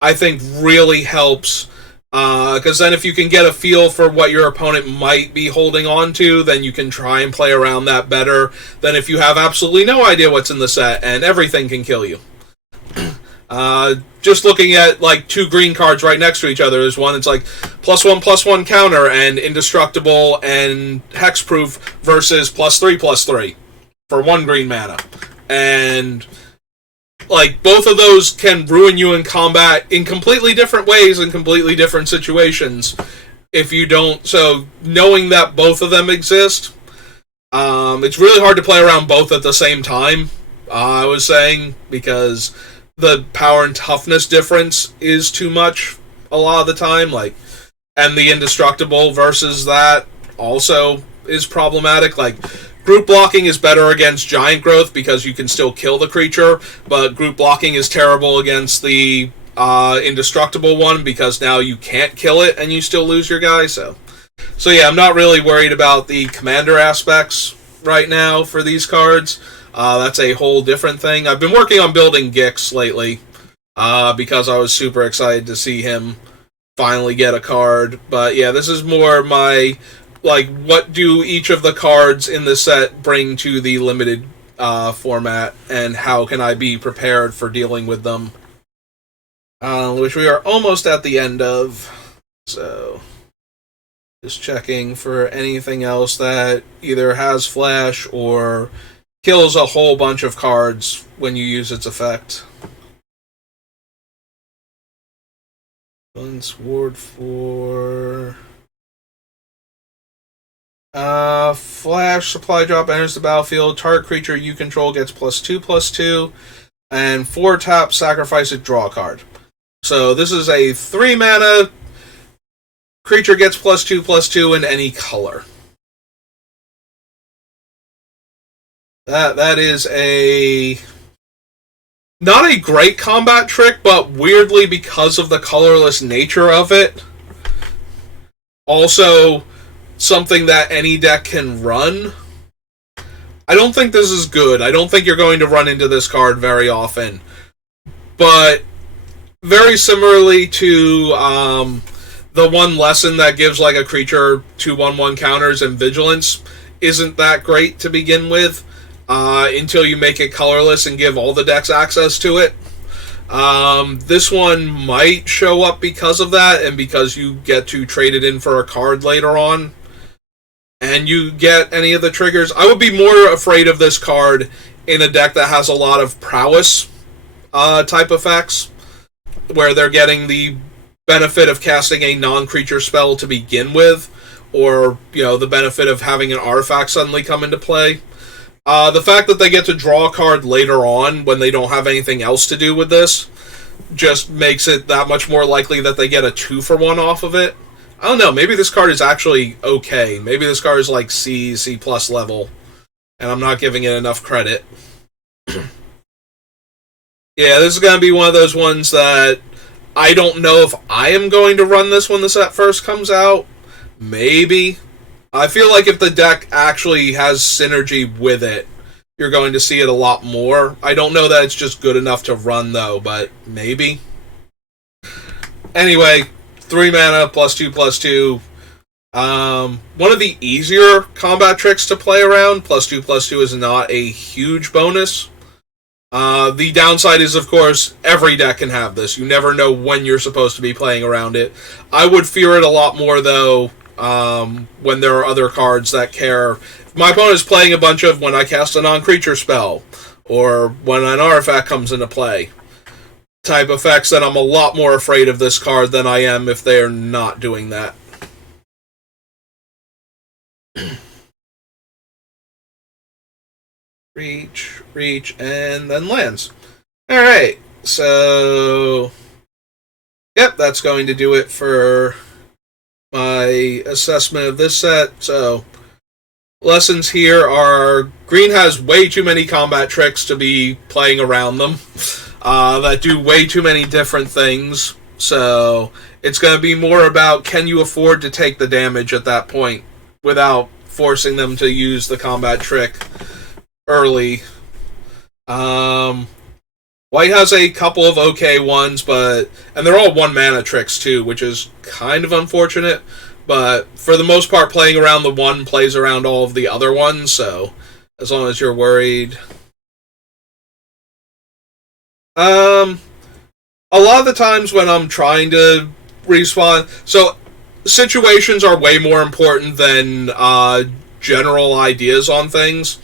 I think really helps. Because then if you can get a feel for what your opponent might be holding on to, then you can try and play around that better than if you have absolutely no idea what's in the set and everything can kill you. Just looking at, like, 2 green cards right next to each other, there's one that's like +1/+1 counter and indestructible and hexproof versus +3/+3 for 1 green mana. And, like, both of those can ruin you in combat in completely different ways in completely different situations if you don't. So, knowing that both of them exist, it's really hard to play around both at the same time, I was saying, because the power and toughness difference is too much a lot of the time, like, and the indestructible versus that also is problematic. Like, group blocking is better against giant growth because you can still kill the creature, but group blocking is terrible against the indestructible one because now you can't kill it and you still lose your guy. So yeah, I'm not really worried about the commander aspects right now for these cards. That's a whole different thing. I've been working on building Gix lately because I was super excited to see him finally get a card. But yeah, this is more my, like, what do each of the cards in the set bring to the Limited format, and how can I be prepared for dealing with them? Which we are almost at the end of. So just checking for anything else that either has flash or kills a whole bunch of cards when you use its effect. Once Ward 4. Flash supply drop enters the battlefield. Target creature you control gets +2/+2, and 4 tap, sacrifice it, draw a card. So this is a 3 mana creature gets +2/+2 in any color. That is not a great combat trick, but weirdly, because of the colorless nature of it, also something that any deck can run. I don't think this is good. I don't think you're going to run into this card very often. But very similarly to the one lesson that gives like a creature 2/1/1 counters and vigilance isn't that great to begin with until you make it colorless and give all the decks access to it. This one might show up because of that, and because you get to trade it in for a card later on, and you get any of the triggers. I would be more afraid of this card in a deck that has a lot of prowess type effects, where they're getting the benefit of casting a non-creature spell to begin with, or the benefit of having an artifact suddenly come into play. The fact that they get to draw a card later on when they don't have anything else to do with this just makes it that much more likely that they get a 2-for-1 off of it. I don't know, maybe this card is actually okay. Maybe this card is like C plus level, and I'm not giving it enough credit. Yeah, this is going to be one of those ones that I don't know if I am going to run this when the set first comes out. Maybe. I feel like if the deck actually has synergy with it, you're going to see it a lot more. I don't know that it's just good enough to run, though, but maybe. Anyway, 3 mana, +2/+2. One of the easier combat tricks to play around. +2/+2 is not a huge bonus. The downside is, of course, every deck can have this. You never know when you're supposed to be playing around it. I would fear it a lot more, though, when there are other cards that care. If my opponent is playing a bunch of when I cast a non-creature spell, or when an artifact comes into play, type effects, then I'm a lot more afraid of this card than I am if they are not doing that. Reach, and then lands. Alright, so yep, that's going to do it for my assessment of this set. So, lessons here are: green has way too many combat tricks to be playing around them that do way too many different things. So, it's going to be more about, can you afford to take the damage at that point without forcing them to use the combat trick early. White has a couple of okay ones, and they're all 1 mana tricks too, which is kind of unfortunate. But for the most part, playing around the one plays around all of the other ones, so as long as you're worried. A lot of the times when I'm trying to respawn, so situations are way more important than general ideas on things.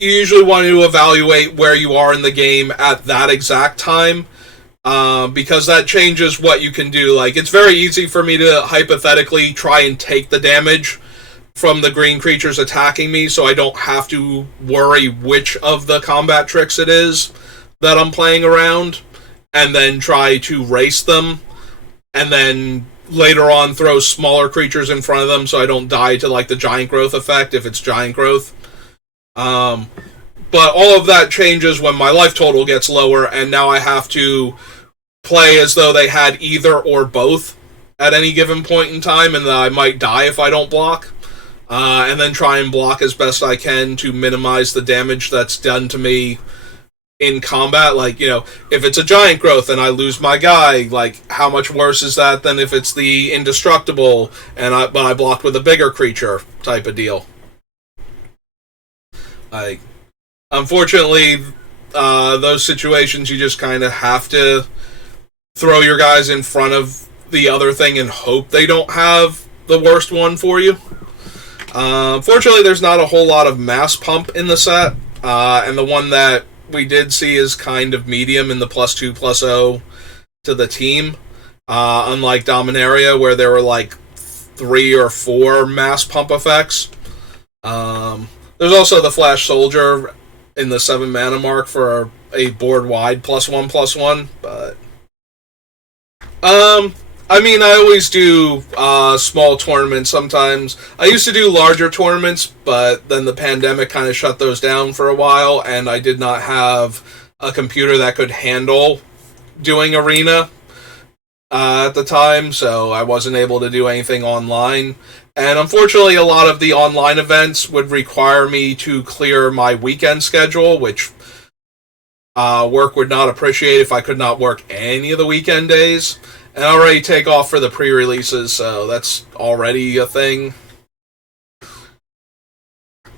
You usually want to evaluate where you are in the game at that exact time, because that changes what you can do. Like, it's very easy for me to hypothetically try and take the damage from the green creatures attacking me, so I don't have to worry which of the combat tricks it is that I'm playing around, and then try to race them, and then later on throw smaller creatures in front of them so I don't die to like the giant growth effect if it's giant growth. But all of that changes when my life total gets lower, and now I have to play as though they had either or both at any given point in time, and I might die if I don't block. And then try and block as best I can to minimize the damage that's done to me in combat. Like, if it's a giant growth and I lose my guy, like, how much worse is that than if it's the indestructible but I blocked with a bigger creature type of deal. Like, unfortunately, those situations you just kind of have to throw your guys in front of the other thing and hope they don't have the worst one for you. Fortunately, there's not a whole lot of mass pump in the set, and the one that we did see is kind of medium in the +2/+0 to the team, unlike Dominaria, where there were like 3 or 4 mass pump effects. There's also the Flash Soldier in the 7 mana mark for a board wide +1/+1, but I mean, I always do small tournaments sometimes. I used to do larger tournaments, but then the pandemic kind of shut those down for a while, and I did not have a computer that could handle doing arena at the time, so I wasn't able to do anything online. And unfortunately, a lot of the online events would require me to clear my weekend schedule, which work would not appreciate if I could not work any of the weekend days. And I already take off for the pre-releases, so that's already a thing.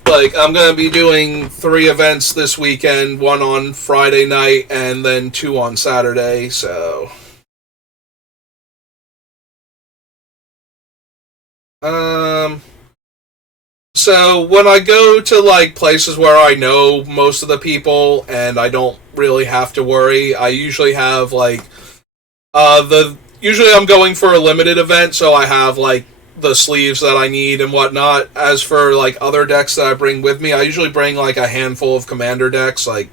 Like, I'm going to be doing 3 events this weekend, 1 on Friday night, and then 2 on Saturday, so... So when I go to, like, places where I know most of the people, and I don't really have to worry, I usually have, like, usually I'm going for a limited event, so I have, like, the sleeves that I need and whatnot. As for, like, other decks that I bring with me, I usually bring, like, a handful of commander decks, like,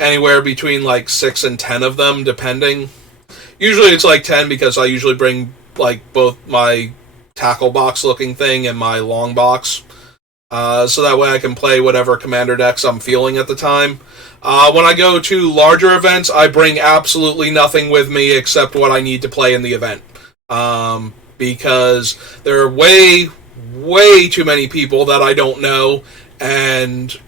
anywhere between, like, 6 and 10 of them, depending. Usually it's, like, 10 because I usually bring, like, both my tackle box looking thing and my long box. So that way I can play whatever commander decks I'm feeling at the time. When I go to larger events, I bring absolutely nothing with me except what I need to play in the event. Because there are way, way too many people that I don't know, and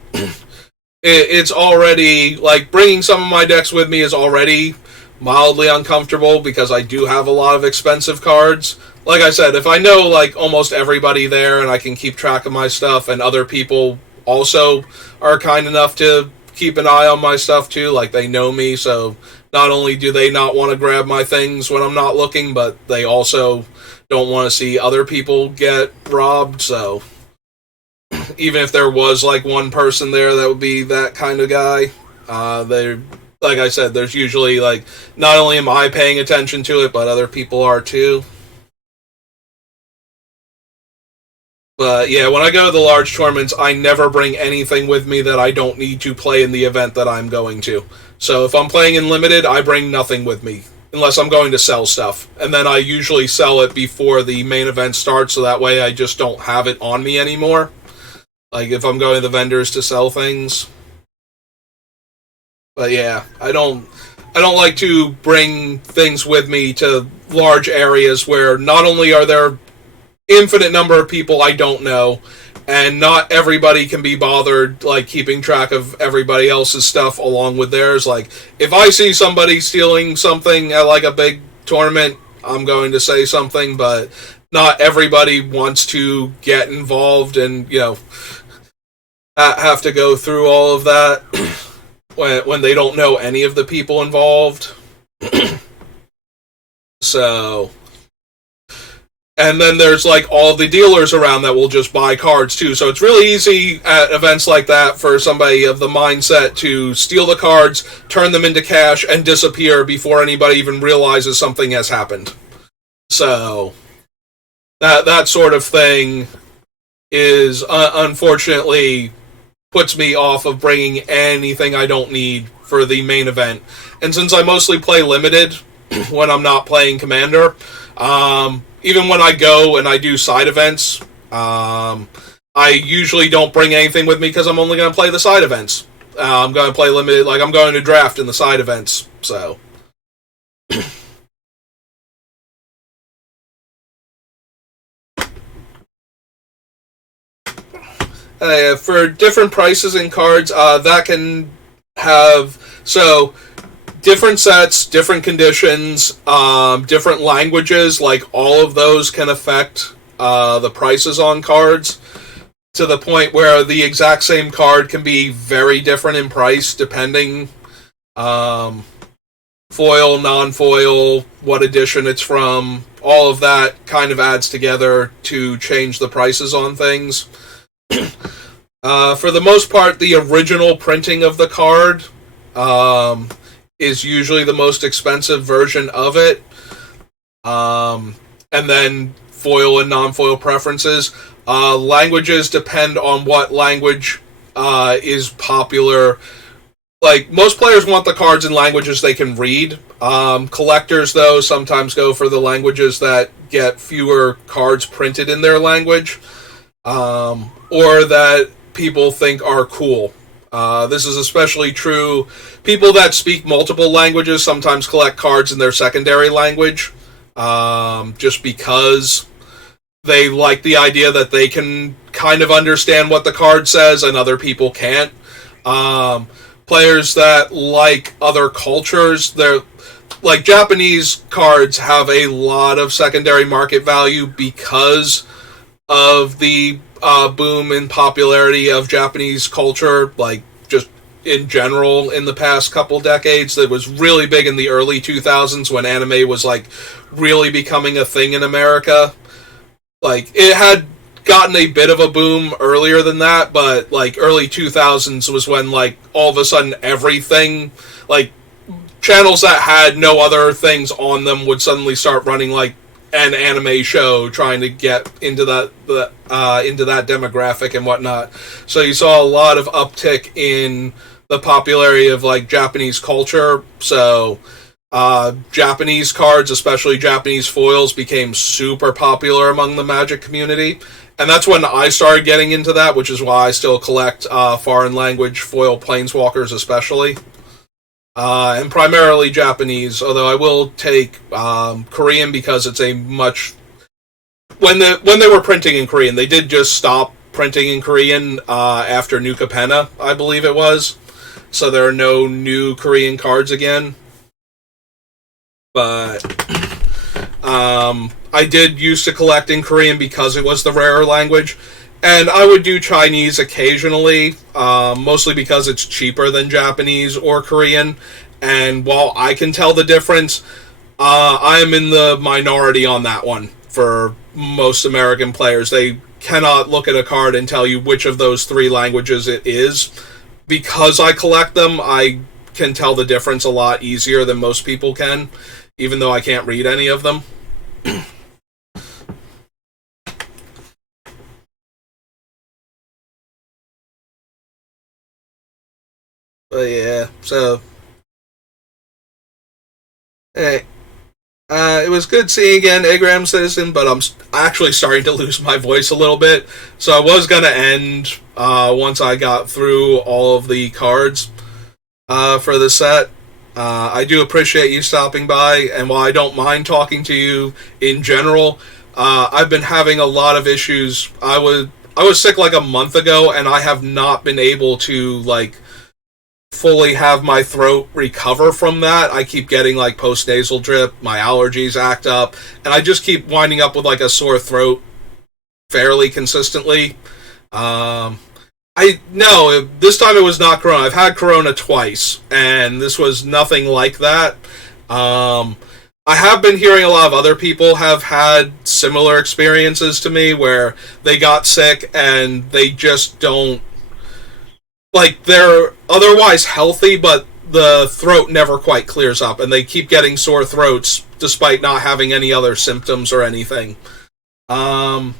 it's already, like, bringing some of my decks with me is already mildly uncomfortable because I do have a lot of expensive cards. Like I said, if I know, like, almost everybody there and I can keep track of my stuff, and other people also are kind enough to keep an eye on my stuff too, like, they know me, so not only do they not want to grab my things when I'm not looking, but they also don't want to see other people get robbed, so even if there was, like, one person there that would be that kind of guy, they're, like I said, there's usually, like, not only am I paying attention to it, but other people are too. But yeah, when I go to the large tournaments, I never bring anything with me that I don't need to play in the event that I'm going to. So if I'm playing in limited, I bring nothing with me, unless I'm going to sell stuff. And then I usually sell it before the main event starts, so that way I just don't have it on me anymore. Like, if I'm going to the vendors to sell things. But yeah, I don't like to bring things with me to large areas where not only are there infinite number of people I don't know, and not everybody can be bothered, like, keeping track of everybody else's stuff along with theirs. Like, if I see somebody stealing something at, like, a big tournament, I'm going to say something, but not everybody wants to get involved and, you know, have to go through all of that when they don't know any of the people involved. So... And then there's, like, all the dealers around that will just buy cards, too. So it's really easy at events like that for somebody of the mindset to steal the cards, turn them into cash, and disappear before anybody even realizes something has happened. So that sort of thing is, unfortunately, puts me off of bringing anything I don't need for the main event. And since I mostly play limited when I'm not playing Commander, even when I go and I do side events, I usually don't bring anything with me because I'm only going to play the side events. I'm going to play limited, like, I'm going to draft in the side events, so... For different prices in cards, that can have... So... different sets, different conditions, different languages, like, all of those can affect the prices on cards, to the point where the exact same card can be very different in price depending foil, non-foil, what edition it's from. All of that kind of adds together to change the prices on things. For the most part, the original printing of the card is usually the most expensive version of it. And then foil and non-foil preferences. Languages depend on what language is popular. Like, most players want the cards in languages they can read. Collectors, though, sometimes go for the languages that get fewer cards printed in their language, or that people think are cool. This is especially true. People that speak multiple languages sometimes collect cards in their secondary language, just because they like the idea that they can kind of understand what the card says and other people can't. Players that like other cultures, they're like, Japanese cards have a lot of secondary market value because of the boom in popularity of Japanese culture, like, just in general in the past couple decades. That was really big in the early 2000s when anime was, like, really becoming a thing in America. Like, it had gotten a bit of a boom earlier than that, but, like, early 2000s was when, like, all of a sudden everything, like, channels that had no other things on them would suddenly start running, like, an anime show, trying to get into that demographic and whatnot. So you saw a lot of uptick in the popularity of, like, Japanese culture. So Japanese cards, especially Japanese foils, became super popular among the Magic community. And that's when I started getting into that, which is why I still collect foreign language foil planeswalkers especially. And primarily Japanese, although I will take Korean because it's a much... When they were printing in Korean, they did just stop printing in Korean after New Capenna, I believe it was. So there are no new Korean cards again. But I did used to collect in Korean because it was the rarer language. And I would do Chinese occasionally, mostly because it's cheaper than Japanese or Korean. And while I can tell the difference, I am in the minority on that one for most American players. They cannot look at a card and tell you which of those three languages it is. Because I collect them, I can tell the difference a lot easier than most people can, even though I can't read any of them. But yeah, so hey, it was good seeing again, Agram Citizen, but I'm actually starting to lose my voice a little bit. So I was gonna end once I got through all of the cards for the set. I do appreciate you stopping by, and while I don't mind talking to you in general, I've been having a lot of issues. I was sick like a month ago, and I have not been able to, like, fully have my throat recover from that. I keep getting, like, post-nasal drip, my allergies act up, and I just keep winding up with, like, a sore throat fairly consistently. No, this time it was not Corona. I've had Corona twice, and this was nothing like that. I have been hearing a lot of other people have had similar experiences to me, where they got sick and they just don't... Like, they're otherwise healthy, but the throat never quite clears up, and they keep getting sore throats despite not having any other symptoms or anything. But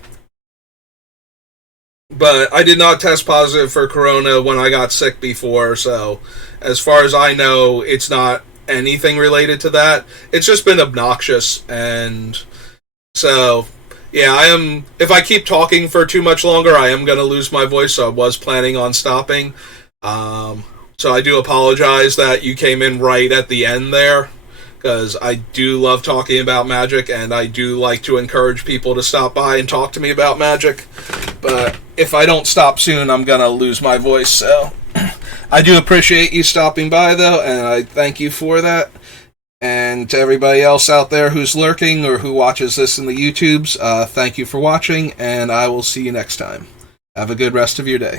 I did not test positive for Corona when I got sick before, so as far as I know, it's not anything related to that. It's just been obnoxious, and so... Yeah, if I keep talking for too much longer, I am going to lose my voice, so I was planning on stopping. So I do apologize that you came in right at the end there, because I do love talking about Magic, and I do like to encourage people to stop by and talk to me about Magic. But if I don't stop soon, I'm going to lose my voice, so... I do appreciate you stopping by, though, and I thank you for that. And to everybody else out there who's lurking or who watches this in the YouTubes, thank you for watching, and I will see you next time. Have a good rest of your day.